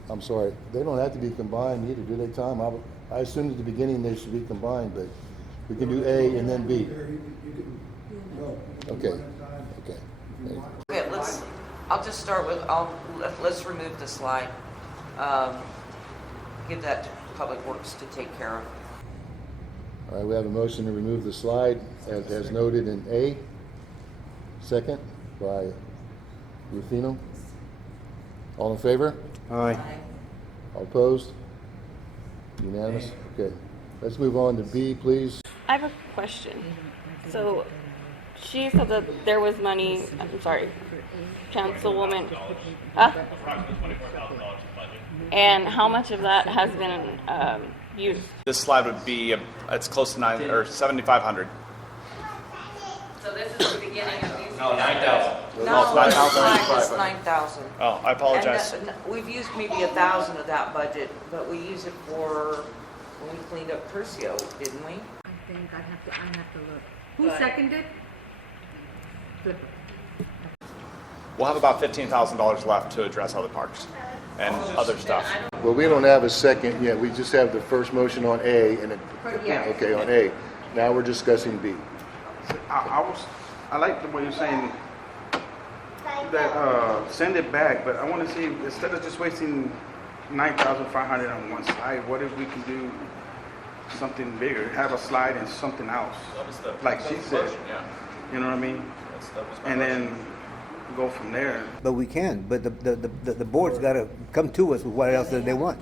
I'm sorry, they don't have to be combined either, do they, Tom? I assumed at the beginning they should be combined, but we can do A and then B. Okay, okay. Okay, I'll just start with, let's remove the slide. Give that to Public Works to take care of. All right, we have a motion to remove the slide as noted in A. Second by Rufino. All in favor? Aye. All opposed? Unanimous? Okay. Let's move on to B, please. I have a question. So she said that there was money, I'm sorry, Councilwoman, and how much of that has been used? This slide would be, it's close to $7,500. So this is the beginning of these. No, 9,000. No, it's the 9,000. slide is 9,000. Oh, I apologize. And we've used maybe 1,000 of that budget, but we use it for when we cleaned up Curcio, didn't we? I think I have to look. Who seconded? Flip it. We'll have about $15,000 left to address other parks and other stuff. Well, we don't have a second yet. We just have the first motion on A and okay, on A. Now we're discussing B. I like the way you're saying that, send it back, but I want to see, instead of just wasting 9,500 on one slide, what if we can do something bigger, have a slide and something else? Like she said, Yeah. you know what I mean? That was my And motion. then, go from there. But we can, but the board's gotta come to us with what else that they want.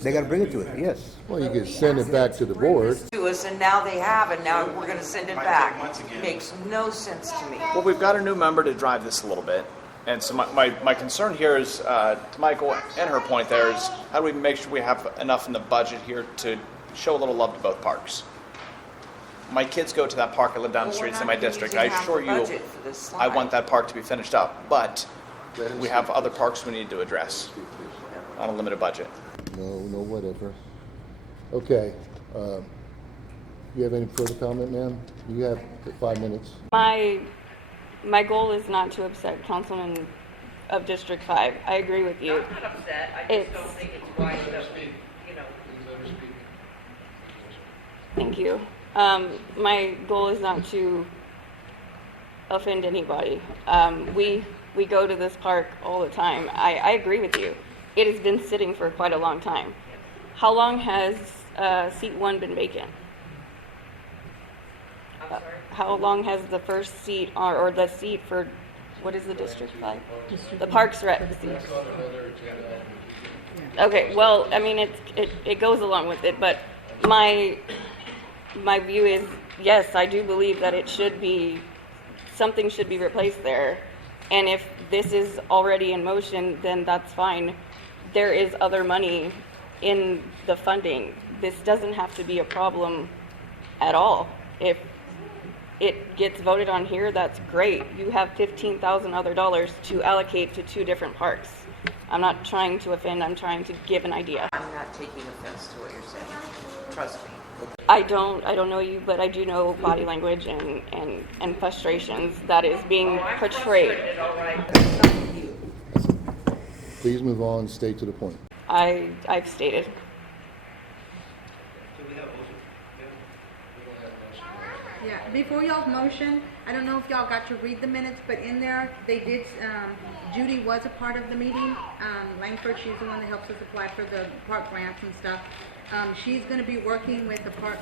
They gotta bring it to us, yes. Well, you could send it back to the board. To us, and now they have, and now we're gonna send it back. Makes no sense to me. Well, we've got a new member to drive this a little bit. And so my concern here is, to Michael and her point there, is how do we make sure we have enough in the budget here to show a little love to both parks? My kids go to that park. I live down the street. It's in my district. I assure you, I want that park to be finished up. But we have other parks we need to address on a limited budget. No, whatever. Okay. You have any further comment, ma'am? You have 5 minutes. My goal is not to upset councilmen of District 5. I agree with you. I'm not upset. I just don't think it's right that we, you know. Thank you. My goal is not to offend anybody. We go to this park all the time. I agree with you. It has been sitting for quite a long time. How long has seat 1 been vacant? I'm sorry. How long has the first seat or the seat for, what is the District 5? The Parks Rec seat. Okay, well, I mean, it goes along with it, but my view is, yes, I do believe that it should be, something should be replaced there. And if this is already in motion, then that's fine. There is other money in the funding. This doesn't have to be a problem at all. If it gets voted on here, that's great. You have $15,000 other dollars to allocate to 2 different parks. I'm not trying to offend, I'm trying to give an idea. I'm not taking offense to what you're saying. Trust me. I don't know you, but I do know body language and frustrations that is being portrayed. All right. Please move on, stay to the point. I've stated. Yeah, before y'all's motion, I don't know if y'all got to read the minutes, but in there, they did, Judy was a part of the meeting. Langford, she's the one that helps us apply for the park grants and stuff. She's gonna be working with the park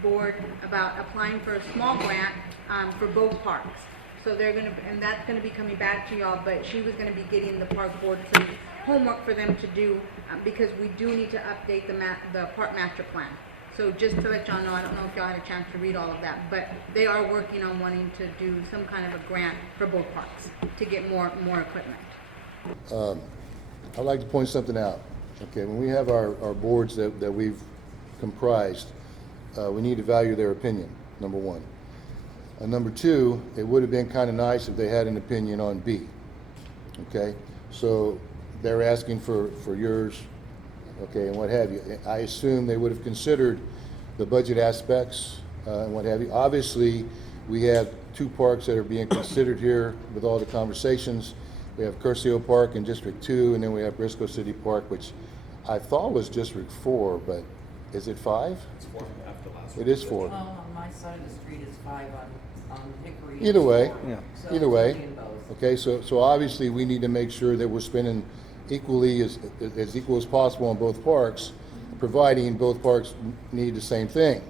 board about applying for a small grant, for both parks. So they're gonna, and that's gonna be coming back to y'all, but she was gonna be getting the park board some homework for them to do, because we do need to update the park master plan. So just to let y'all know, I don't know if y'all had a chance to read all of that, but they are working on wanting to do some kind of a grant for both parks to get more equipment. I'd like to point something out. Okay, when we have our boards that we've comprised, we need to value their opinion, number one. Number two, it would have been kind of nice if they had an opinion on B. Okay, so they're asking for yours, okay, and what have you. I assume they would have considered the budget aspects and what have you. Obviously, we have 2 parks that are being considered here with all the conversations. We have Curcio Park in District 2, and then we have Briscoe City Park, which I thought was District 4, but is it 5? It's 4 after last. It is 4. On my side of the street is 5 on Hickory. Either way, Yeah. So either it's way. only in both. Okay, so obviously we need to make sure that we're spending equally as equal as possible on both parks, providing both parks need the same thing.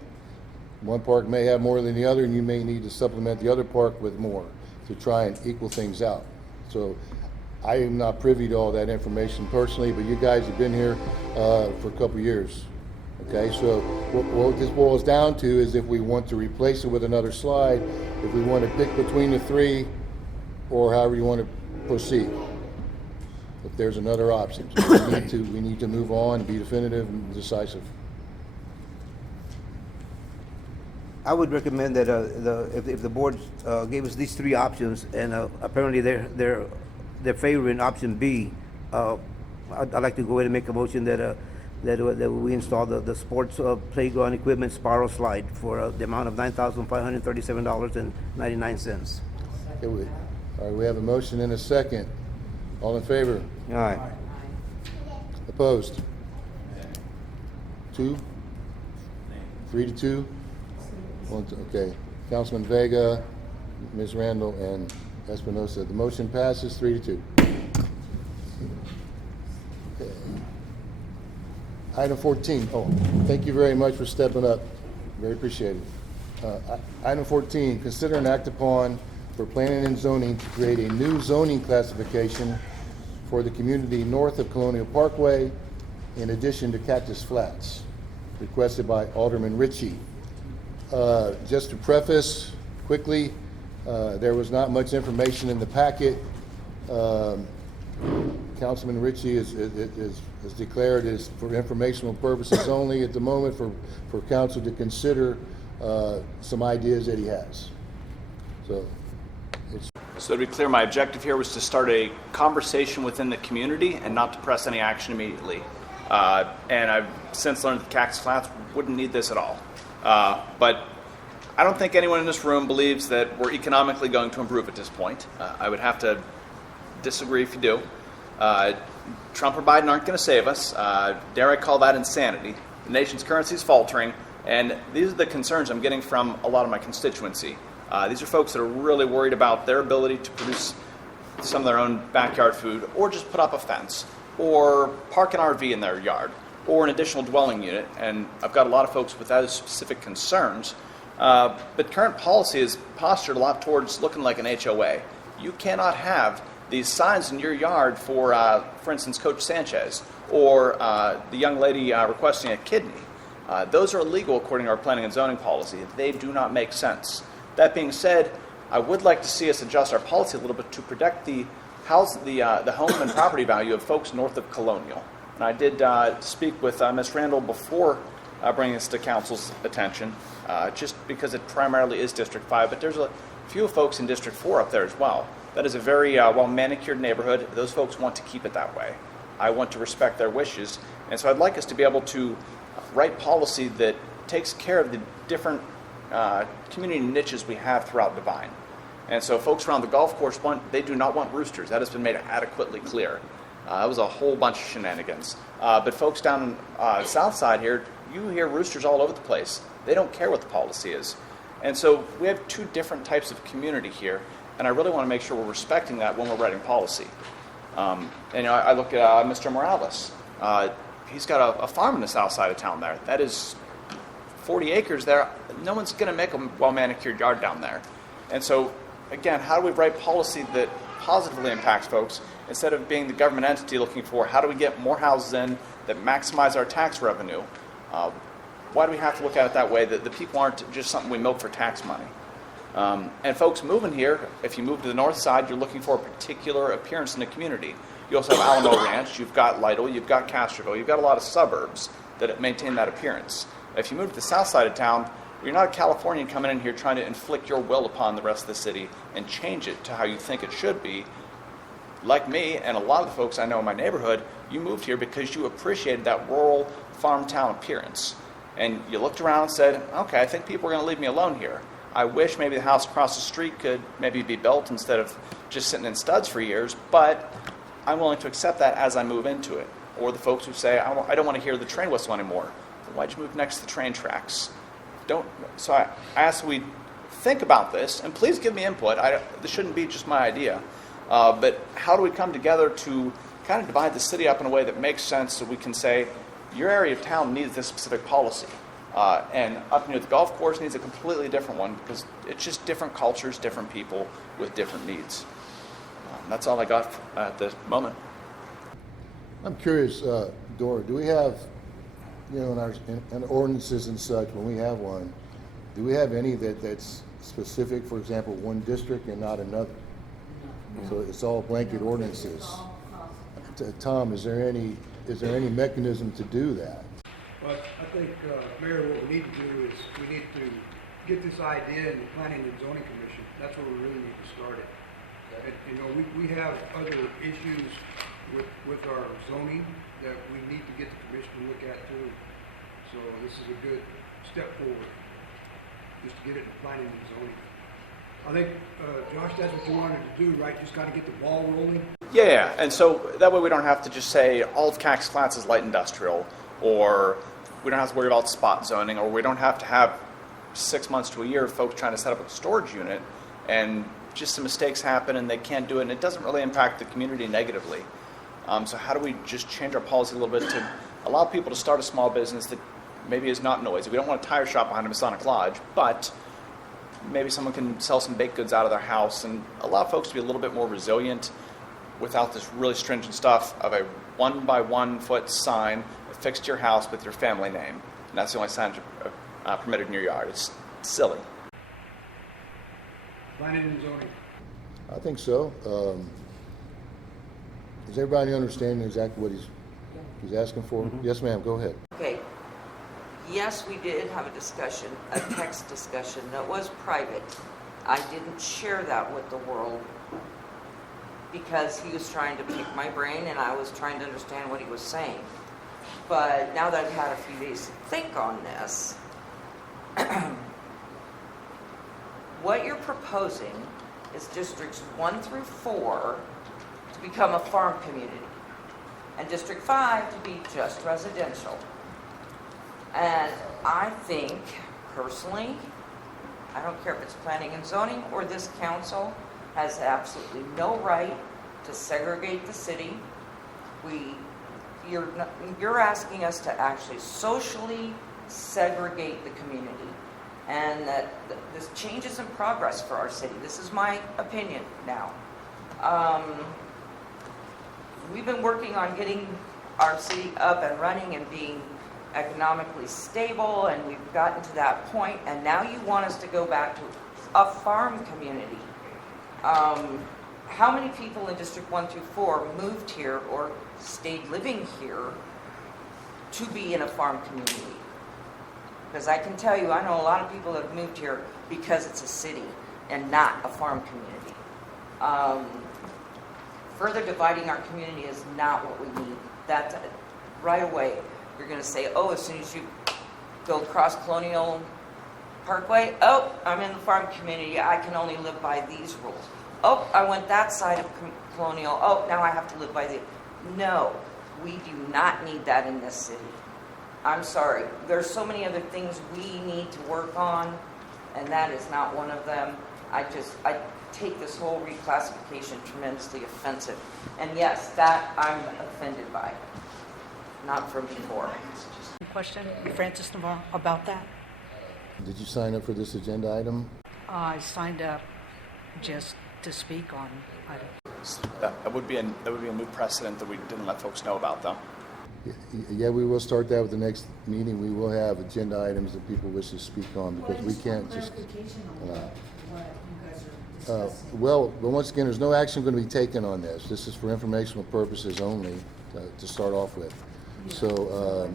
One park may have more than the other, and you may need to supplement the other park with more to try and equal things out. So I am not privy to all that information personally, but you guys have been here for a couple of years. Okay, so what this boils down to is if we want to replace it with another slide, if we want to pick between the 3, or however you want to proceed. If there's another option, so we need to move on and be definitive and decisive. I would recommend that if the board gave us these 3 options, and apparently they're favoring option B, I'd like to go ahead and make a motion that we install the sports playground equipment spiral slide for the amount of $9,537.99. Okay, all right, we have a motion and a second. All in favor? All right. Opposed? 2? 3-2? Okay. Councilman Vega, Ms. Randall, and Espinosa. The motion passes 3-2. Okay. Item 14. Oh, thank you very much for stepping up. Very appreciated. Item 14, consider and act upon for planning and zoning to create a new zoning classification for the community north of Colonial Parkway, in addition to Cactus Flats, requested by Alderman Ritchie. Just to preface quickly, there was not much information in the packet. Councilman Ritchie is declared as for informational purposes only at the moment for council to consider some ideas that he has. So to be clear, my objective here was to start a conversation within the community and not to press any action immediately. And I've since learned that Cactus Flats wouldn't need this at all. But I don't think anyone in this room believes that we're economically going to improve at this point. I would have to disagree if you do. Trump or Biden aren't going to save us. Dare I call that insanity. The nation's currency is faltering, and these are the concerns I'm getting from a lot of my constituency. These are folks that are really worried about their ability to produce some of their own backyard food, or just put up a fence, or park an RV in their yard, or an additional dwelling unit. And I've got a lot of folks with those specific concerns. But current policy is postured a lot towards looking like an HOA. You cannot have these signs in your yard for instance, Coach Sanchez, or the young lady requesting a kidney. Those are illegal according to our planning and zoning policy. They do not make sense. That being said, I would like to see us adjust our policy a little bit to protect the home and property value of folks north of Colonial. And I did speak with Ms. Randall before bringing this to council's attention, just because it primarily is District 5, but there's a few folks in District 4 up there as well. That is a very well-manicured neighborhood. Those folks want to keep it that way. I want to respect their wishes. And so I'd like us to be able to write policy that takes care of the different community niches we have throughout Devine. And so folks around the golf course, they do not want roosters. That has been made adequately clear. It was a whole bunch of shenanigans. But folks down south side here, you hear roosters all over the place. They don't care what the policy is. And so we have two different types of community here, and I really want to make sure we're respecting that when we're writing policy. And I look at Mr. Morales. He's got a farm in the south side of town there. That is 40 acres there. No one's going to make a well-manicured yard down there. And so, again, how do we write policy that positively impacts folks instead of being the government entity looking for how do we get more houses in that maximize our tax revenue? Why do we have to look at it that way, that the people aren't just something we milk for tax money? And folks moving here, if you move to the north side, you're looking for a particular appearance in the community. You also have Alamo Ranch, you've got Lytle, you've got Castroville, you've got a lot of suburbs that maintain that appearance. If you move to the south side of town, you're not a Californian coming in here trying to inflict your will upon the rest of the city and change it to how you think it should be. Like me and a lot of the folks I know in my neighborhood, you moved here because you appreciated that rural farm town appearance. And you looked around and said, okay, I think people are going to leave me alone here. I wish maybe the house across the street could maybe be built instead of just sitting in studs for years, but I'm willing to accept that as I move into it. Or the folks who say, I don't want to hear the train whistle anymore. Well, why'd you move next to the train tracks? So I ask we think about this, and please give me input. This shouldn't be just my idea. But how do we come together to kind of divide the city up in a way that makes sense so we can say, your area of town needs this specific policy. And up near the golf course needs a completely different one because it's just different cultures, different people with different needs. That's all I got at the moment. I'm curious, Dora, do we have, in ordinances and such, when we have one, do we have any that's specific, for example, one district and not another? So it's all blanket ordinances. Tom, is there any mechanism to do that? Well, I think, Mayor, what we need to do is we need to get this idea in the Planning and Zoning Commission. That's where we really need to start it. We have other issues with our zoning that we need to get the commission to look at too. So this is a good step forward, just to get it in planning and zoning. I think, Josh, that's what you wanted to do, right? Just got to get the ball rolling? Yeah, and so that way we don't have to just say all of Cactus Flats is light industrial, or we don't have to worry about spot zoning, or we don't have to have 6 months to a year of folks trying to set up a storage unit and just some mistakes happen and they can't do it, and it doesn't really impact the community negatively. So how do we just change our policy a little bit to allow people to start a small business that maybe is not noisy? We don't want a tire shop behind a Masonic Lodge, but maybe someone can sell some baked goods out of their house and allow folks to be a little bit more resilient without this really stringent stuff of a 1 by 1 foot sign affixed to your house with your family name. And that's the only sign permitted in your yard. It's silly. Planning and zoning. I think so. Does everybody understand exactly what he's asking for? Yes, ma'am, go ahead. Okay. Yes, we did have a discussion, a text discussion that was private. I didn't share that with the world because he was trying to pick my brain and I was trying to understand what he was saying. But now that I've had a few days to think on this, what you're proposing is districts 1 through 4 to become a farm community and district 5 to be just residential. And I think, personally, I don't care if it's planning and zoning or this council, has absolutely no right to segregate the city. You're asking us to actually socially segregate the community. And that this change is in progress for our city. This is my opinion now. We've been working on getting our city up and running and being economically stable, and we've gotten to that point, and now you want us to go back to a farm community. How many people in District 1 through 4 moved here or stayed living here to be in a farm community? Because I can tell you, I know a lot of people that have moved here because it's a city and not a farm community. Further dividing our community is not what we need. That right away, you're going to say, oh, as soon as you go across Colonial Parkway, oh, I'm in the farm community. I can only live by these rules. Oh, I went that side of Colonial. Oh, now I have to live by the... No, we do not need that in this city. I'm sorry. There's so many other things we need to work on, and that is not one of them. I take this whole reclassification tremendously offensive. And yes, that I'm offended by. Not from before. Question, Francis Navarro, about that? Did you sign up for this agenda item? I signed up just to speak on items. That would be a new precedent that we didn't let folks know about, though. Yeah, we will start that with the next meeting. We will have agenda items that people wish to speak on because we can't just. Well, once again, there's no action going to be taken on this. This is for informational purposes only to start off with. So,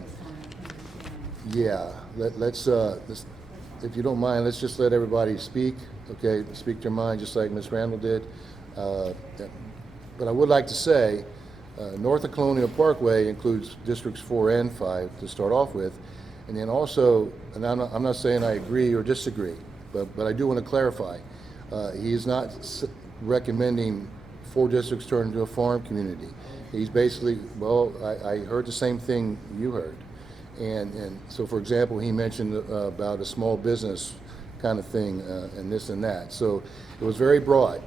yeah, let's, if you don't mind, let's just let everybody speak, okay? Speak their mind just like Ms. Randall did. But I would like to say, north of Colonial Parkway includes districts 4 and 5 to start off with. And then also, and I'm not saying I agree or disagree, but I do want to clarify. He is not recommending 4 districts turn into a farm community. He's basically, well, I heard the same thing you heard. And so, for example, he mentioned about a small business kind of thing and this and that. So it was very broad,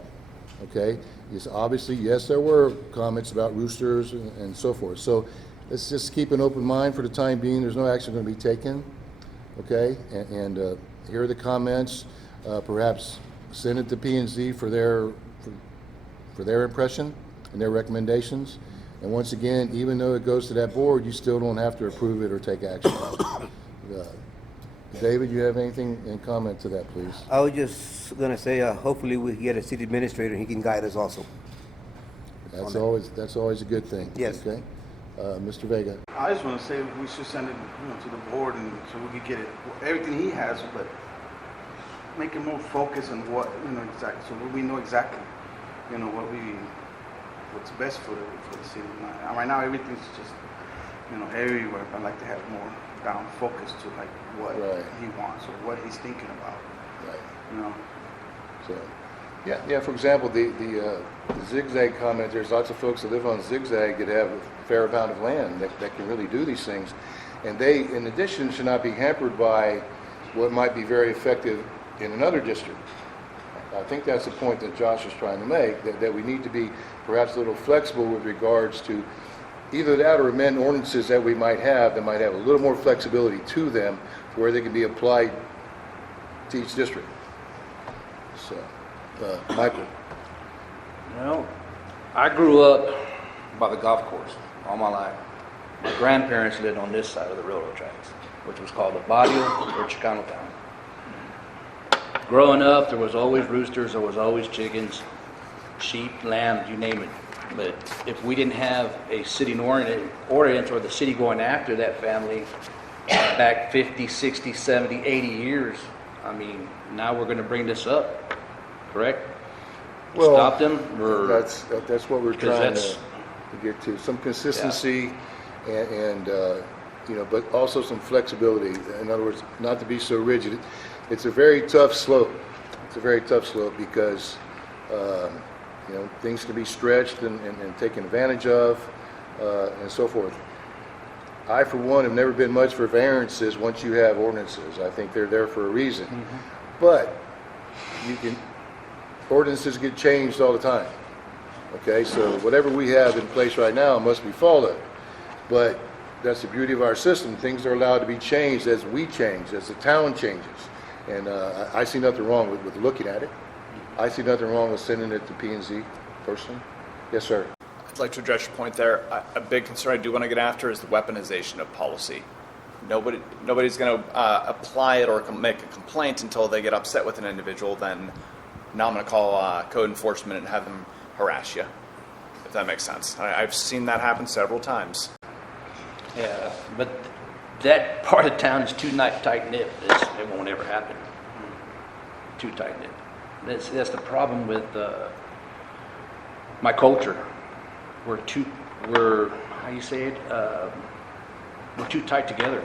okay? Yes, obviously, yes, there were comments about roosters and so forth. So let's just keep an open mind for the time being. There's no action going to be taken, okay? And here are the comments. Perhaps send it to P&Z for their impression and their recommendations. And once again, even though it goes to that board, you still don't have to approve it or take action. David, you have anything in comment to that, please? I was just going to say, hopefully we get a city administrator and he can guide us also. That's always a good thing. Yes. Okay. Mr. Vega. I just want to say we should send it, to the board, and so we could get it everything he has, but make it more focused on what exactly, so we know exactly, what's best for the city. Right now, everything's just everywhere. I'd like to have more down focus to like what he wants or what he's thinking about. Right. So, yeah. For example, the zigzag comment. There's lots of folks that live on zigzag that have a fair amount of land that can really do these things, and they, in addition, should not be hampered by what might be very effective in another district. I think that's the point that Josh is trying to make, that we need to be perhaps a little flexible with regards to either that or amend ordinances that we might have that might have a little more flexibility to them where they can be applied to each district. So, Michael. Well, I grew up by the golf course all my life. My grandparents lived on this side of the railroad tracks, which was called the Barrio or Chicano Town. Growing up, there was always roosters, there was always chickens, sheep, lambs, you name it. But if we didn't have a city ordinance or the city going after that family back 50, 60, 70, 80 years, I mean, now we're going to bring this up, correct? Well, stop them? Or, that's what we're trying that's- to get to. Some consistency and you know, but also some flexibility. In other words, not to be so rigid. It's a very tough slope. It's a very tough slope because you know, things can be stretched and taken advantage of and so forth. I, for one, have never been much for variances once you have ordinances. I think they're there for a reason. But ordinances get changed all the time. Okay, so whatever we have in place right now must be followed. But that's the beauty of our system. Things are allowed to be changed as we change, as the town changes. And I see nothing wrong with looking at it. I see nothing wrong with sending it to P&Z personally. Yes, sir. I'd like to address your point there. A big concern I do want to get after is the weaponization of policy. Nobody's going to apply it or make a complaint until they get upset with an individual. Then now I'm going to call code enforcement and have them harass you, if that makes sense. I've seen that happen several times. Yeah, but that part of town is too tight-knit. It won't ever happen. Too tight-knit. That's the problem with my culture. We're how you say it? We're too tight together,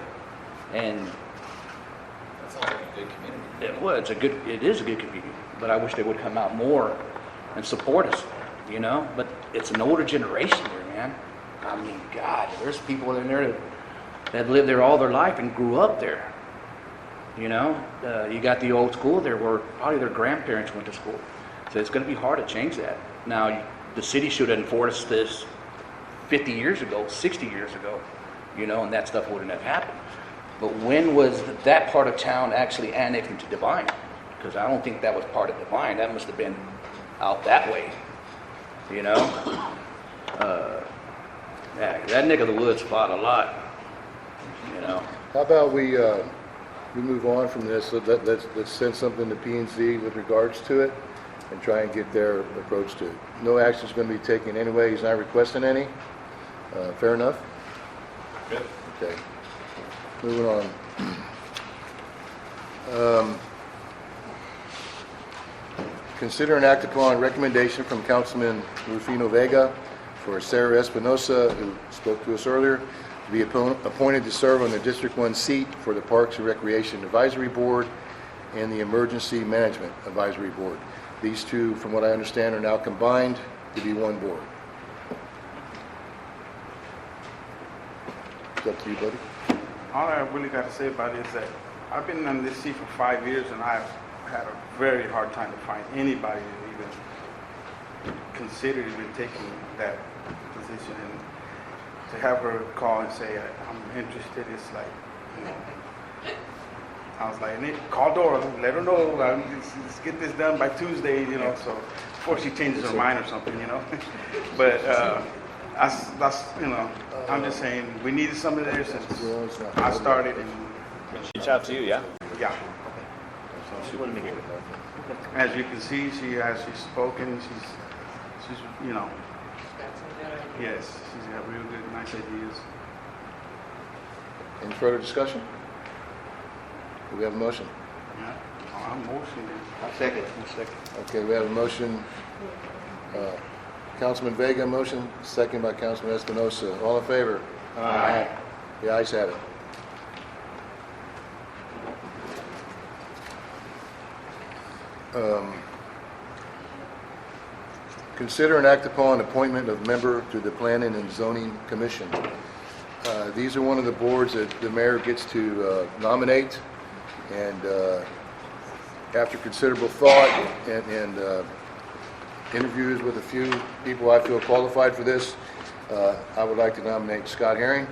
and That sounds like a good community. well, it is a good community. But I wish they would come out more and support us, you know. But it's an older generation here, man. I mean, God, there's people in there that lived there all their life and grew up there. You know, you got the old school there where probably their grandparents went to school. So it's going to be hard to change that. Now, the city should have enforced this 50 years ago, 60 years ago, you know, and that stuff wouldn't have happened. But when was that part of town actually annexed into Devine? Because I don't think that was part of Devine. That must have been out that way, you know? Yeah, that neck of the woods fought a lot, you know? How about we move on from this? Let's send something to P&Z with regards to it and try and get their approach to it. No action is going to be taken anyway. He's not requesting any. Fair enough? Good. Okay. Moving on. Consider and act upon recommendation from Councilman Rufino Vega for Sarah Espinosa, who spoke to us earlier, to be appointed to serve on the District 1 seat for the Parks and Recreation Advisory Board and the Emergency Management Advisory Board. These two, from what I understand, are now combined to be one board. It's up to you, buddy. All I really got to say about it is that I've been on this seat for 5 years, and I've had a very hard time to find anybody to even consider even taking that position. And to have her call and say, I'm interested, it's like, you know, I was like, Nick, call Dora, let her know, let's get this done by Tuesday, you know, so before she changes her mind or something, you know. But that's, you know, I'm just saying, we needed somebody there since I started. And Reach out to you, yeah? yeah. As you can see, she's spoken, she's, you know, yes, she's got real good, nice ideas. Any further discussion? Do we have a motion? Yeah, I'm motioning. I'll second. Okay, we have a motion. Councilman Vega, motion, second by Councilman Espinosa. All in favor? Aye. The ayes have it. Consider and act upon appointment of member to the Planning and Zoning Commission. These are one of the boards that the mayor gets to nominate, and after considerable thought and interviews with a few people I feel qualified for this, I would like to nominate Scott Herring.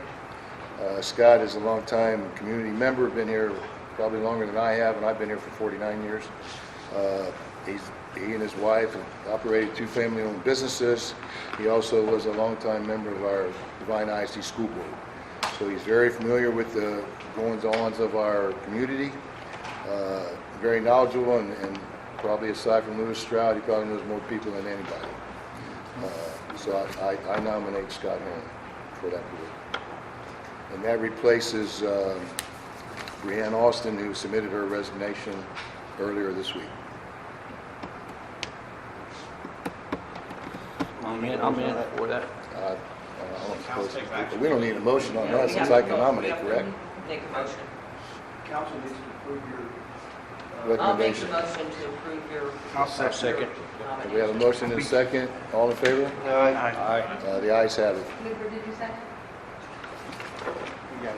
Scott is a longtime community member, been here probably longer than I have, and I've been here for 49 years. He and his wife have operated 2 family-owned businesses. He also was a longtime member of our Devine ISD School Board. So he's very familiar with the goings-ons of our community, very knowledgeable, and probably aside from Lewis Stroud, he probably knows more people than anybody. So I nominate Scott Herring for that board. And that replaces Breanne Austin, who submitted her resignation earlier this week. I'm in for that. We don't need a motion on that since I can nominate, correct? Make a motion. Council needs to approve your I'll make a Recommendation. motion to approve your. I'll second. We have a motion and a second. All in favor? Aye. The ayes have it. Clifford, did you second? You got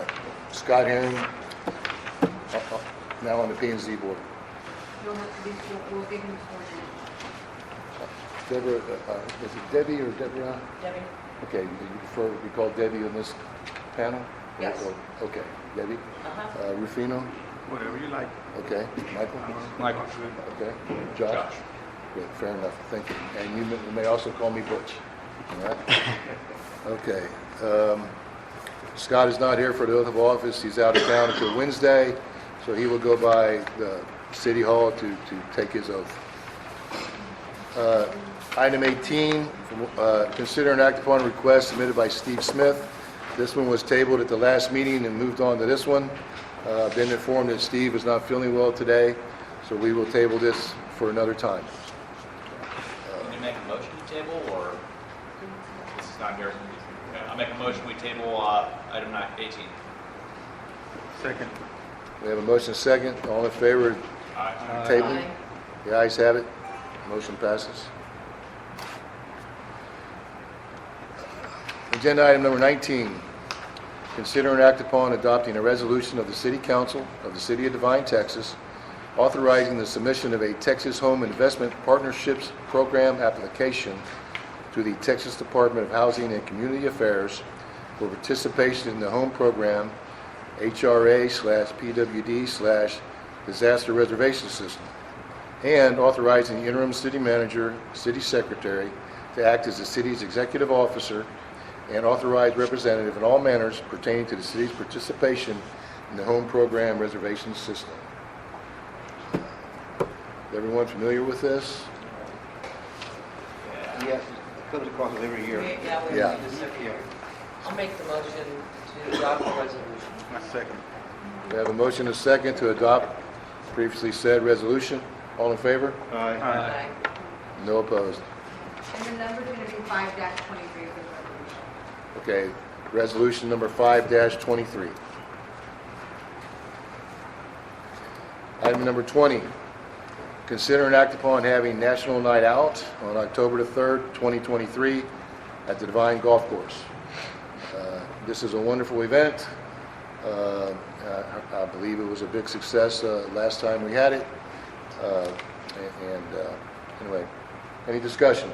it. Scott Herring, now on the P&Z board. You'll have to be, we'll give him Deborah, is it Debbie or Deborah? Debbie? Okay, you prefer to be called Debbie in this panel? Yes. Okay, Debbie. Uh-huh. Rufino? Whatever you like. Okay, Michael? Michael. Okay, Josh? Good, fair enough, thank you. And you may also call me Butch, all right? Okay. Scott is not here for the oath of office. He's out of town until Wednesday, so he will go by the City Hall to take his oath. Item 18, consider and act upon a request submitted by Steve Smith. This one was tabled at the last meeting and moved on to this one. Been informed that Steve is not feeling well today, so we will table this for another time. Can you make a motion to table, or this is not here? Okay, I'll make a motion, we table item 18. Second. We have a motion and a second. All in favor of Aye. table? The ayes have it. Motion passes. Agenda item number 19. Consider and act upon adopting a resolution of the City Council of the City of Devine, Texas, authorizing the submission of a Texas Home Investment Partnerships Program application to the Texas Department of Housing and Community Affairs for participation in the home program HRA/PWD/Disaster Reservation System, and authorizing the interim city manager, city secretary, to act as the city's executive officer and authorized representative in all matters pertaining to the city's participation in the home program reservation system. Is everyone familiar with this? Yes, it comes across it every year. Yeah, we Yeah. do this every year. I'll make the motion to adopt the resolution. My second. We have a motion and a second to adopt previously said resolution. All in favor? Aye. No opposed. And the number's gonna be 5-23 for the resolution. Okay, resolution number 5-23. Item number 20, consider and act upon having National Night Out on October the 3rd, 2023 at the Devine Golf Course. This is a wonderful event. I believe it was a big success last time we had it. Anyway, any discussion?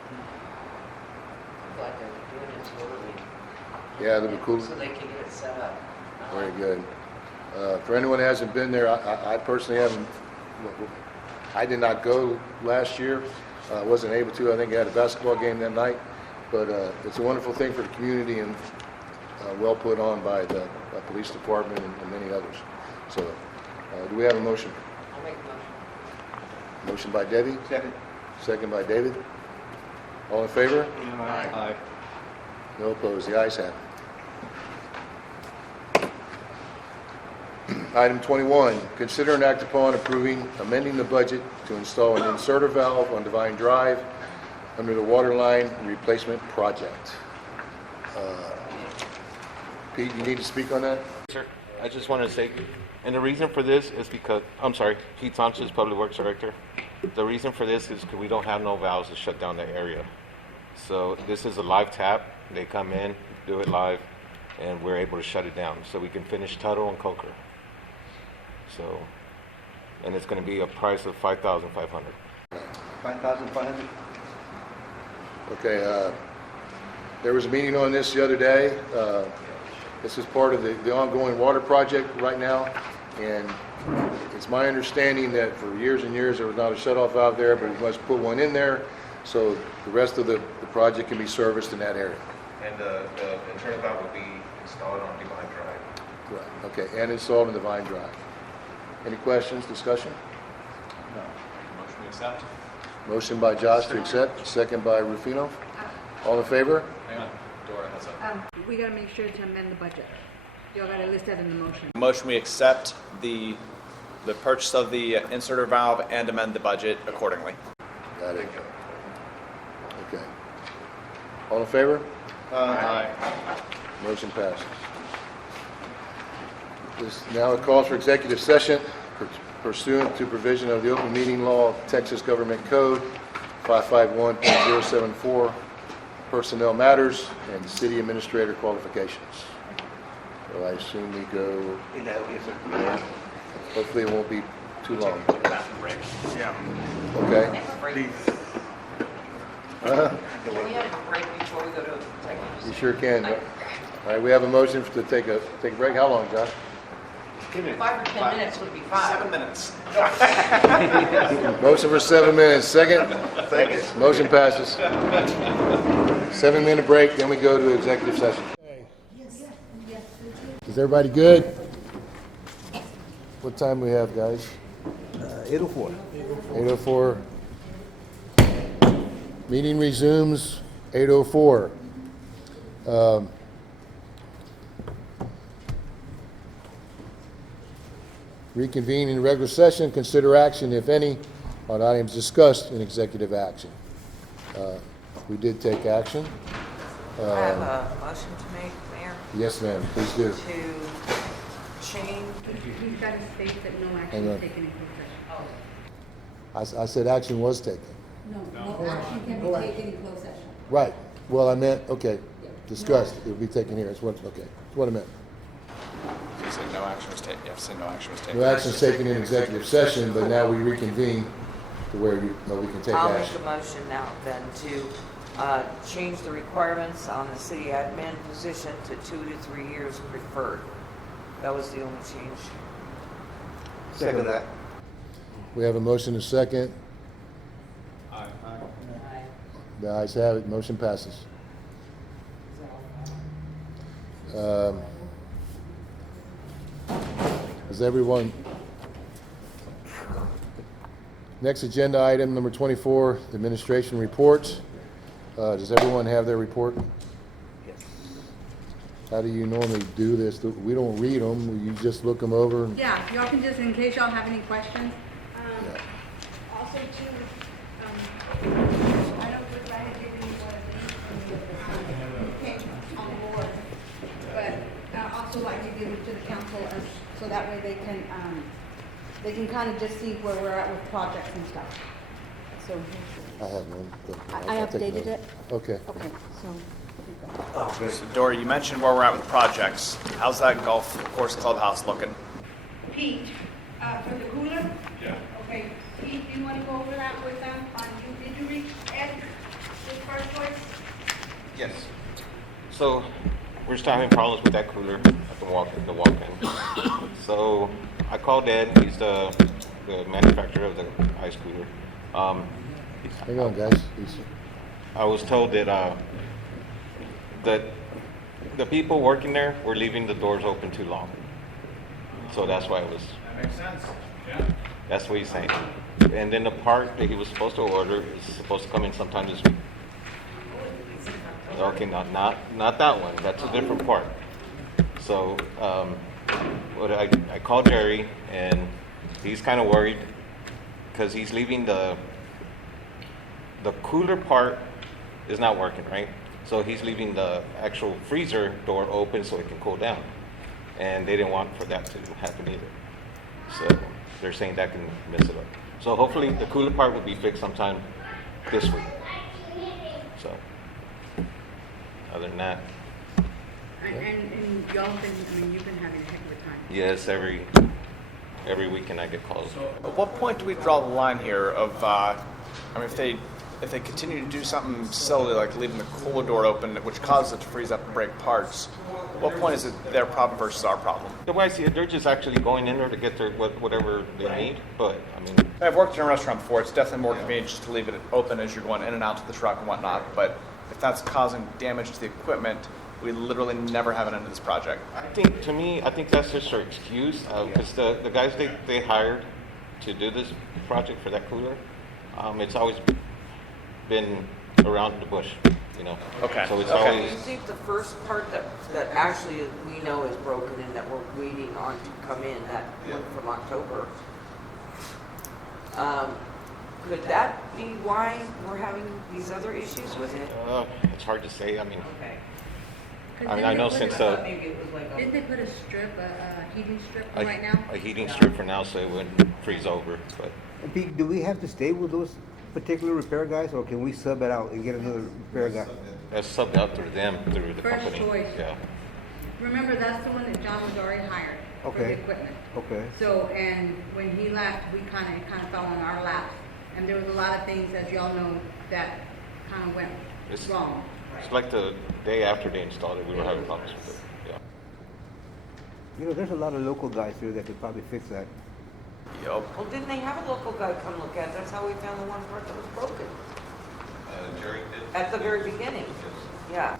I'm glad they're doing it so early. Yeah, that'd be cool. So they can get it set up. Very good. For anyone who hasn't been there, I personally haven't, I did not go last year. I wasn't able to. I think I had a basketball game that night. But it's a wonderful thing for the community and well put on by the police department and many others. So do we have a motion? I'll make the motion. Motion by Debbie, Second. second by David. All in favor? Aye. No opposed. The ayes have it. Item 21, consider and act upon approving amending the budget to install an inserter valve on Devine Drive under the water line replacement project. Pete, you need to speak on that? Sir, I just wanted to say, and the reason for this is because, I'm sorry, Pete Thompson, Public Works Director. The reason for this is because we don't have no valves to shut down the area. So this is a live tap. They come in, do it live, and we're able to shut it down. So we can finish Tuttle and Coker. So, and it's going to be a price of $5,500. 5,500? Okay, there was a meeting on this the other day. This is part of the ongoing water project right now, and It's my understanding that for years and years, there was not a shut-off valve there, but we must put one in there, so the rest of the project can be serviced in that area. And the internal valve will be installed on Devine Drive. Right, okay, and installed in the Vine Drive. Any questions, discussion? Motion to accept. Motion by Josh to accept, second by Rufino. All in favor? Hang on, Dora has a. We gotta make sure to amend the budget. Y'all gotta list that in the motion. Motion, we accept the purchase of the inserter valve and amend the budget accordingly. Got it. Okay. All in favor? Aye. Motion passes. This now a call for executive session pursuant to provision of the Open Meeting Law, Texas Government Code 551.074, personnel matters, and city administrator qualifications. So I assume we go, hopefully it won't be too long. Yeah. Okay? Please. Can we have a break before we go to executive? You sure can. All right, we have a motion to take a break. How long, Josh? 5 or 10 minutes would be fine. 7 minutes. Motion for 7 minutes. Second? Motion passes. 7-minute break, then we go to executive session. Is everybody good? What time we have, guys? 8:04. 8:04. Meeting resumes 8:04. Reconvene in regular session, consider action, if any, on items discussed in executive action. We did take action. I have a motion to make, Mayor, Yes, ma'am, please do. to change. He's gotta state that no action Hang on. is taken in closed session. I said action was taken. No action can be taken in closed session. Right, well, I meant, okay, discussed, it'll be taken here, that's what, okay, that's what I meant. You say no action was taken. You have to say no action was taken. No action is taken in executive session, but now we reconvene to where we can take I'll make action. a motion now then to change the requirements on the city admin position to 2 to 3 years preferred. That was the only change. Second that. We have a motion and a second. The ayes have it, motion passes. Is everyone, next agenda item, number 24, the administration reports. Does everyone have their report? Yes. How do you normally do this? We don't read them, you just look them over? and- Yeah, y'all can just, in case y'all have any questions. Yeah. Also too, I don't think I had given you one of these when you came on board, but I also like to give it to the council so that way they can kind of just see where we're at with projects and stuff. So I have one. but I I'll take updated note. it. Okay. Okay, so. So Dora, you mentioned where we're at with projects. How's that golf course clubhouse looking? Pete, for the cooler? Yeah. Okay, Pete, do you want to go over that with them? Did you reach Ed with First Choice? Yes. So we're still having problems with that cooler at the walk-in. So I called Ed. He's the manufacturer of the ice cooler. Hang on, guys. Please. I was told that that the people working there were leaving the doors open too long. So that's why it was. That makes sense. Yeah. That's what he's saying. And then the part that he was supposed to order is supposed to come in sometime this week. Okay, not that one. That's a different part. So I called Jerry, and he's kind of worried because he's leaving the cooler part is not working, right? So he's leaving the actual freezer door open so it can cool down. And they didn't want for that to happen either. So they're saying that can mess it up. So hopefully the cooler part will be fixed sometime this week. So other than that, And y'all been, you've been having a heck of a time. yes, every weekend I get calls. At what point do we draw the line here of, if they if they continue to do something silly like leaving the cooler door open, which causes it to freeze up and break parts, what point is it their problem versus our problem? The way I see it, they're just actually going in there to get their whatever they need. But I mean, I've worked in a restaurant before. It's definitely more convenient just to leave it open as you're going in and out to the truck and whatnot. But if that's causing damage to the equipment, we literally never have an end to this project. I think that's just their excuse because the guys they hired to do this project for that cooler, it's always been around the bush, you know. Okay. So it's Do always. you think the first part that actually we know is broken and that we're waiting on to come in, that one from October, could that be why we're having these other issues with it? It's hard to say. I mean, Okay. I know since Didn't they put a strip, a heating strip right now? a heating strip for now, so it wouldn't freeze over. But And Pete, do we have to stay with those particular repair guys, or can we sub it out and get another repair guy? that's subbed out through them, through the First company. choice. Yeah. Remember, that's the one that John was already hired for the Okay. equipment. Okay. So, and when he left, it kind of fell on our laps. And there was a lot of things, as y'all know, that kind of went It's- wrong. It's like the day after they installed it, we were having problems with it. Yeah. You know, there's a lot of local guys here that could probably fix that. Yup. Well, didn't they have a local guy come look at it? That's how we found the one part that was broken. Jerry did. At the very beginning. Yeah.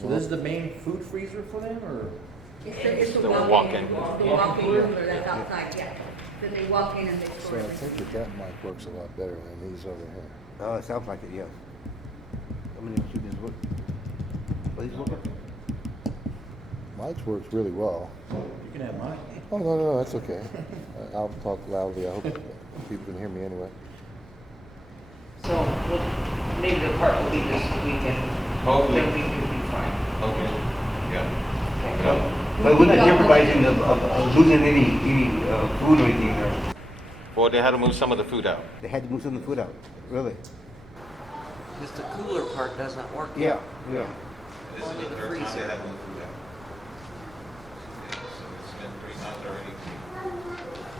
So this is the main food freezer for them, or? It's the The walk-in. walk-in. The walk-in cooler that's outside, yeah. Then they walk in and they So store I everything. think that mic works a lot better than these over here. Oh, it sounds like it, yes. I'm gonna see this work. Oh, these working? Mike's works really well. You can have mine. Oh, no, that's okay. I'll talk loudly. I hope people can hear me anyway. So, maybe the part will be this weekend. Hopefully. Then we could be fine. Okay. Yeah. But we're not jeopardizing of losing any food or anything there. Well, they had to move some of the food out. They had to move some of the food out, really? Because the cooler part doesn't work. Yeah, yeah. Only the freezer. to move food out. So it's been 3 times already.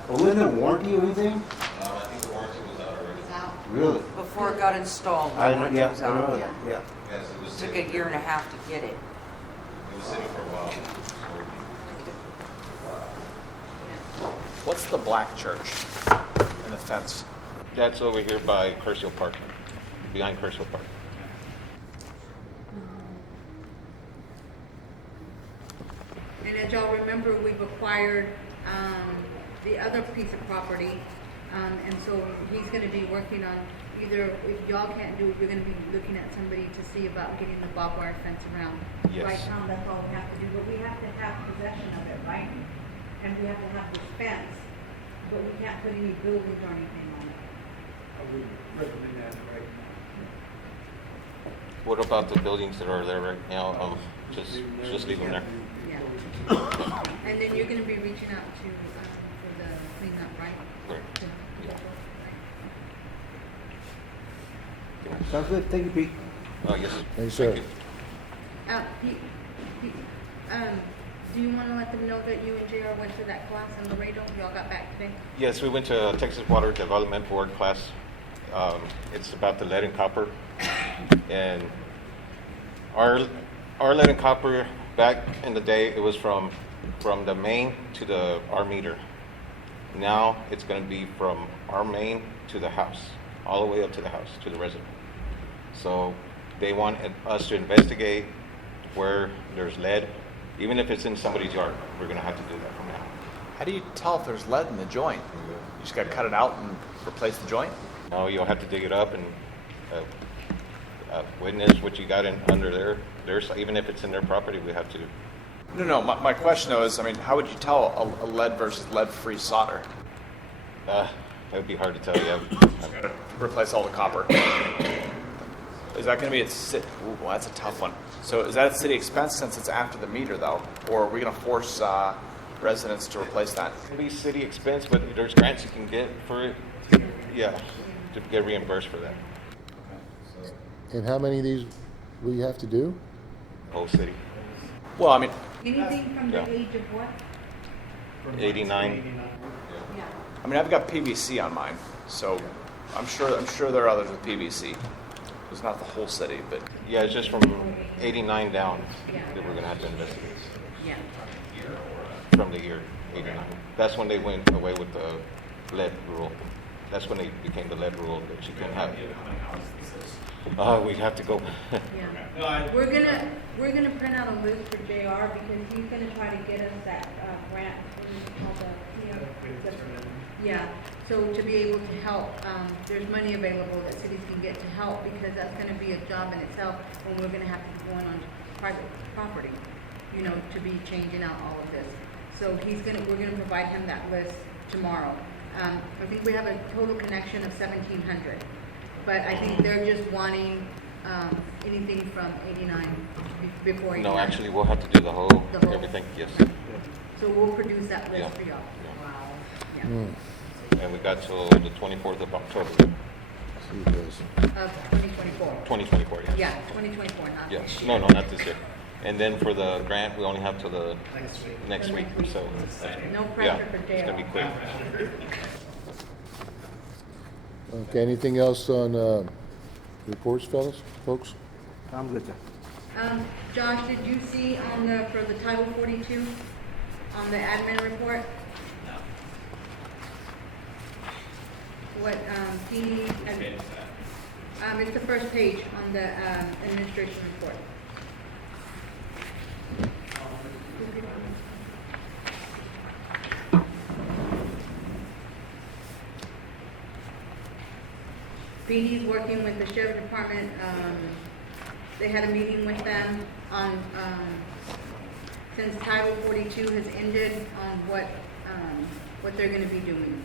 Well, wasn't there warranty or anything? I think the warranty was out already. Really? Before it got installed, the I know, warranty yeah, was I know out. that, yeah. Yes, it was Took sitting. a year and a half to get it. It was sitting for a while. What's the black church and the fence? That's over here by Kershaw Park, behind Kershaw Park. And as y'all remember, we've acquired the other piece of property. And so he's gonna be working on either, if y'all can't do it, you're gonna be looking at somebody to see about getting the barbed wire fence around. Yes. Right, Tom, that's all we have to do, but we have to have possession of it, right? And we have to have this fence, but we can't put any buildings or anything on it. I would recommend that right What about the buildings that are there right now? Just leave them there. Yeah. And then you're gonna be reaching out to, for the cleanup, right? Right. To- Sounds good. Thank you, Pete. Oh, yes. Thank you, sir. Pete, do you wanna let them know that you and JR went to that class in Laredo? Y'all got back today? Yes, we went to Texas Water Development Board class. It's about the lead and copper. And our lead and copper, back in the day, it was from the main to our meter. Now, it's gonna be from our main to the house, all the way up to the house, to the resident. So they want us to investigate where there's lead, even if it's in somebody's yard. We're gonna have to do that from now. How do you tell if there's lead in the joint? You just gotta cut it out and replace the joint? No, you'll have to dig it up and witness what you got under there. Even if it's in their property, we have to. No, my question though is, I mean, how would you tell a lead versus lead-free solder? That would be hard to tell you. Gotta replace all the copper. Is that gonna be well, that's a tough one. So is that a city expense since it's after the meter though? Or are we gonna force residents to replace that? It can be city expense, but there's grants you can get for it. Yeah, to get reimbursed for that. And how many of these will you have to do? Whole city. Well, I mean, Anything from the Yeah. age of what? 89. Yeah. I've got PVC on mine. So I'm sure there are others with PVC. It's not the whole city, but Yeah, it's just from 89 down that we're gonna have to investigate. Yeah. From the year 89. That's when they went away with the lead rule. That's when they became the lead rule that you can have. We have to go. Yeah. We're gonna print out a list for JR because he's gonna try to get us that, grant, called yeah, so to be able to help, there's money available that cities can get to help because that's gonna be a job in itself when we're gonna have to go on private property, you know, to be changing out all of this. So we're gonna provide him that list tomorrow. I think we have a total connection of 1,700, but I think they're just wanting, anything from 89 before 89. No, actually, we'll have to do the whole everything, yes. So we'll produce that list Yeah. for y'all. Yeah. Wow. Yeah. And we got till the 24th of October. Of 2024. 2024, yes. Yeah, 2024, not Yes, this no, year. not this year. And then for the grant, we only have till the next week, so. No Yeah, pressure for it's gonna be JR. quick. Okay, anything else on reports, fellas, folks? I'm good, sir. Josh, did you see for the Title 42, on the admin report? What, Feeny, it's the first page on the, administration report. Feeny's working with the sheriff department, they had a meeting with them on, since Title 42 has ended, on what they're gonna be doing.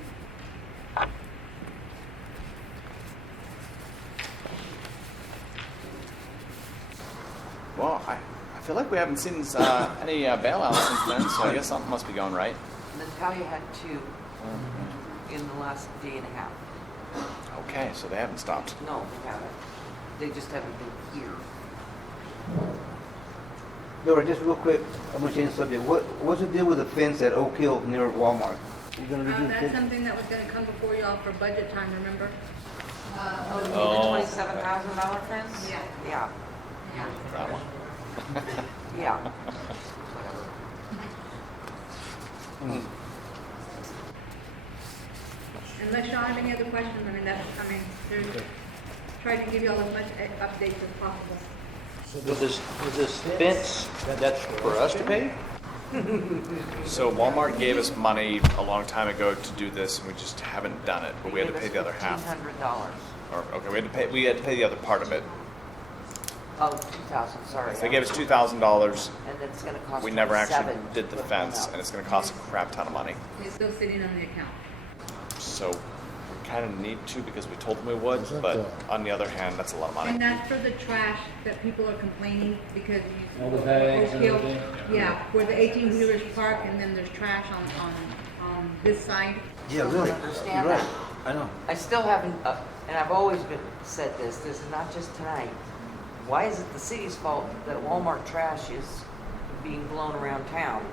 well, I feel like we haven't seen any bailouts since then, so I guess something must be going right. Natalia had 2 in the last day and a half. Okay, so they haven't stopped. No, they haven't. They just haven't been here. Laura, just real quick, I'm gonna change the subject. What's the deal with the fence at Oak Hill near Walmart? You gonna redo the That's fence? something that was gonna come before y'all for budget time, remember? The $27,000 fence? Yeah. Yeah, Yeah. That one. yeah. Unless y'all have any other questions, there's, trying to give y'all as much updates as possible. With this fence, that's for us to pay? So Walmart gave us money a long time ago to do this, and we just haven't done it. But we had to pay the other half. $1,500. Or we had to pay the other part of it. Oh, 2,000, sorry. So they gave us $2,000. And it's gonna cost We never actually 27 did the to put fence, one and up. it's going to cost a crap ton of money. It's still sitting on the account. So we kind of need to because we told them we would. Is that But on the other hand, that's a lot of money. And that's for the trash that people are complaining because All the bags and Oak Hill- everything? Yeah, where the 18-wheelers park and then there's trash on this side. Yeah, Still really. don't understand You're right. that. I know. I still haven't, and I've always said this is not just tonight. Why is it the city's fault that Walmart trash is being blown around town?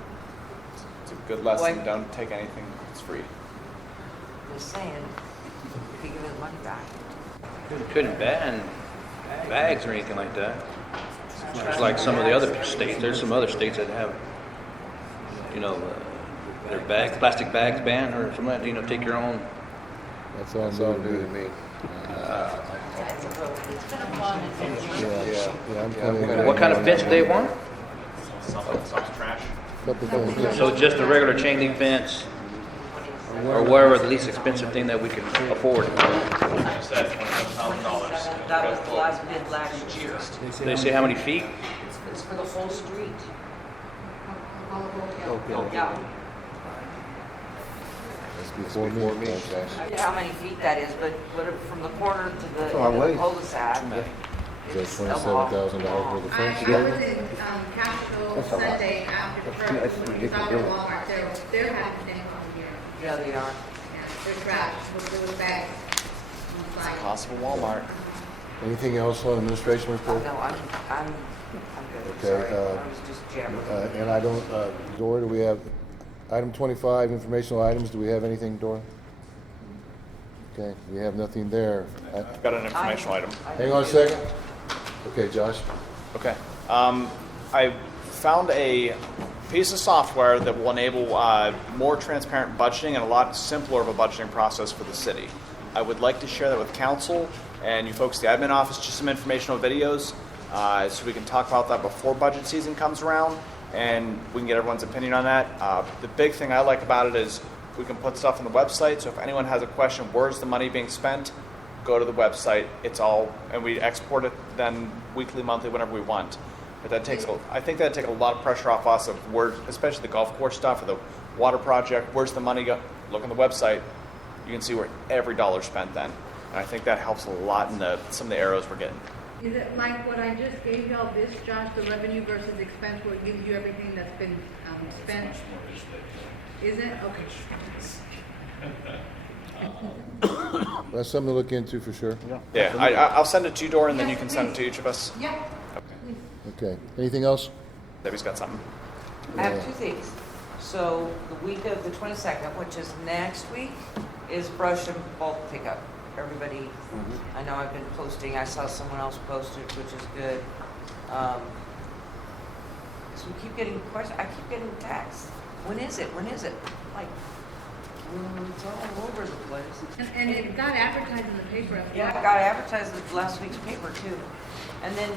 It's a good lesson. Why- Don't take anything that's free. Just saying, if you give it money back. Couldn't ban bags or anything like that. Just like some of the other states. There's some other states that have, their plastic bags banned or something like that, take your own. That's all new to me. It's been a fun adventure. Yeah, I'm kinda- What kind of fence do they want? Some trash. Couple things. So just a regular chain link fence, or whatever the least expensive thing that we can afford. Said $27,000. That was the last bid last year. They say how many feet? It's for the whole street. All of Oak Hill. Yeah. That's before me. Okay. I forget how many feet that is, but from the corner to the a long way. cul-de-sac, Is that it's a long, $27,000 for the I fence? was in Capitol That's a lot. Sunday after the first, That's when we ridiculous. stopped at Walmart, they're having things on here. Yeah, they are. Yeah, they're trash, there was bags on the side. Possible Walmart. Anything else on administration report? No, I'm good. Okay, Sorry, I was just jabbering. And I don't, Dora, do we have, item 25, informational items, do we have anything, Dora? Okay, we have nothing there. I've got an informational item. Hang on a second. Okay, Josh. Okay. I found a piece of software that will enable more transparent budgeting and a lot simpler of a budgeting process for the city. I would like to share that with council and you folks at the admin office, just some informational videos so we can talk about that before budget season comes around and we can get everyone's opinion on that. The big thing I like about it is we can put stuff on the website, so if anyone has a question, where's the money being spent, go to the website. It's all, and we export it then weekly, monthly, whenever we want. But that takes, I think that'd take a lot of pressure off us of where, especially the golf course stuff or the water project, where's the money go? Look on the website, you can see where every dollar's spent then. And I think that helps a lot in some of the arrows we're getting. Is it like what I just gave y'all this, Josh, the revenue versus expense, where it gives you everything that's been spent? Is it? Okay. That's something to look into for sure. Yeah, I'll send it to you, Dora, and then you can send it to each of us. Yeah. Okay, anything else? Debbie's got something. I have two things. So the week of the 22nd, which is next week, is brush and bulk pickup. Everybody, I know I've been posting, I saw someone else post it, which is good. So we keep getting questions, I keep getting texts. When is it? When is it? Like, it's all over the place. And it got advertised in the paper as well. Yeah, it got advertised in last week's paper too. And then,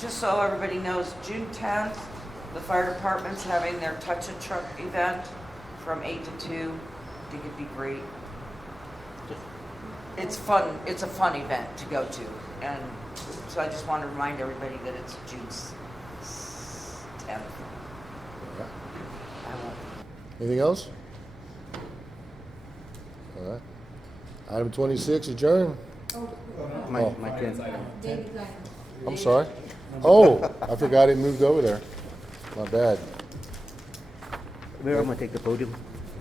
just so everybody knows, June 10th, the fire department's having their Touch a Truck event from 8 to 2. I think it'd be great. It's fun. It's a fun event to go to. And so I just want to remind everybody that it's June 10th. I won't. Anything else? All right. Item 26, adjourn. My turn. I'm sorry. Oh, I forgot it moved over there. My bad. Mayor, I'm gonna take the podium.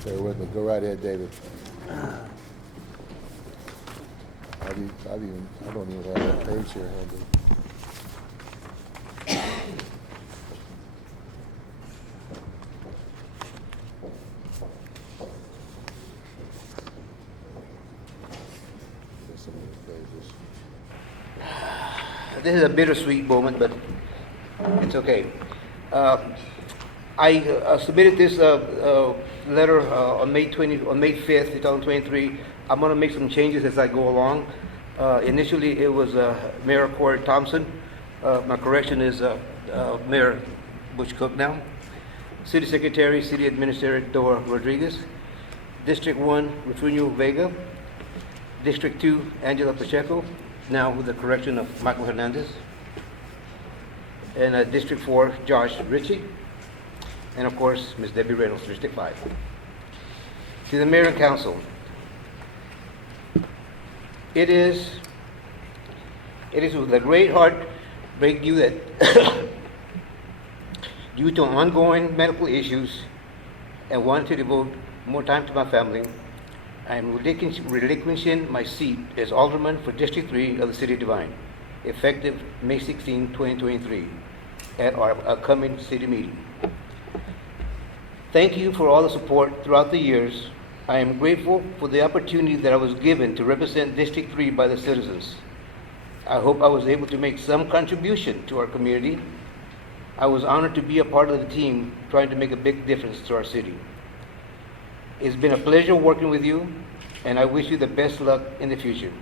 Bear with me. Go right ahead, David. I don't even have that page here handy. There's so many pages. This is a bittersweet moment, but it's okay. I submitted this letter on May 5th, 2023. I'm going to make some changes as I go along. Initially, it was Mayor Cory Thompson. My correction is Mayor Butch Cook now. City Secretary, City Administrator Dora Rodriguez. District 1, Refugio Vega. District 2, Angela Pacheco, now with the correction of Michael Hernandez. And District 4, Josh Ritchie. And of course, Ms. Debbie Reynolds, District 5. To the Mayor and Council, it is with a great heart break you that due to ongoing medical issues and wanting to devote more time to my family, I am relinquishing my seat as Alderman for District 3 of the City of Devine, effective May 16, 2023, at our upcoming city meeting. Thank you for all the support throughout the years. I am grateful for the opportunity that I was given to represent District 3 by the citizens. I hope I was able to make some contribution to our community. I was honored to be a part of the team trying to make a big difference to our city. It's been a pleasure working with you, and I wish you the best luck in the future.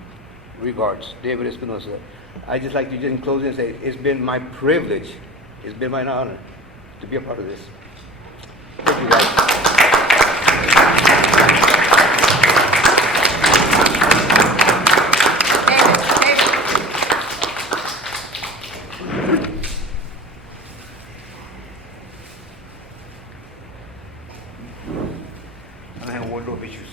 Regards, David Espinosa. I'd just like to, in closing, say it's been my privilege, it's been my honor to be a part of this. Thank you, guys. I have wardrobe issues.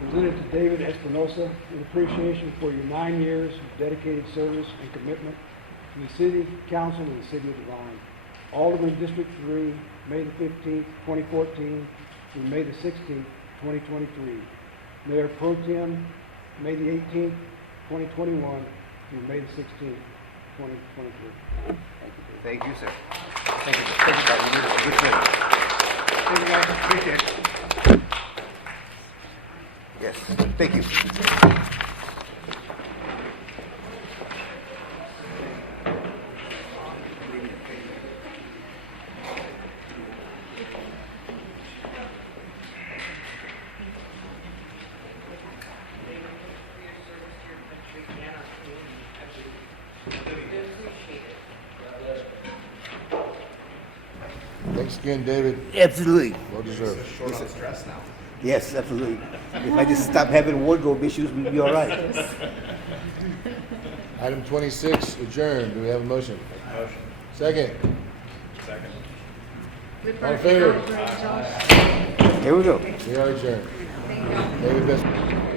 Presented to David Espinosa in appreciation for your 9 years of dedicated service and commitment to the City Council and the City of Devine. Alderman District 3, May the 15th, 2014 through May the 16th, 2023. Mayor Pro Tem, May the 18th, 2021 through May the 16th, 2023. Thank you, sir. Thank you. Thank you, Bobby. You did a good job. Thank you, guys. Appreciate it. Yes, thank you. Thanks again, David. Absolutely. Well deserved. Short on stress now. Yes, absolutely. If I just stop having wardrobe issues, we'd be all right. Item 26, adjourned. Do we have a motion? Motion. Second. Good All in work, favor? Josh. Here we go. We are adjourned. David Best.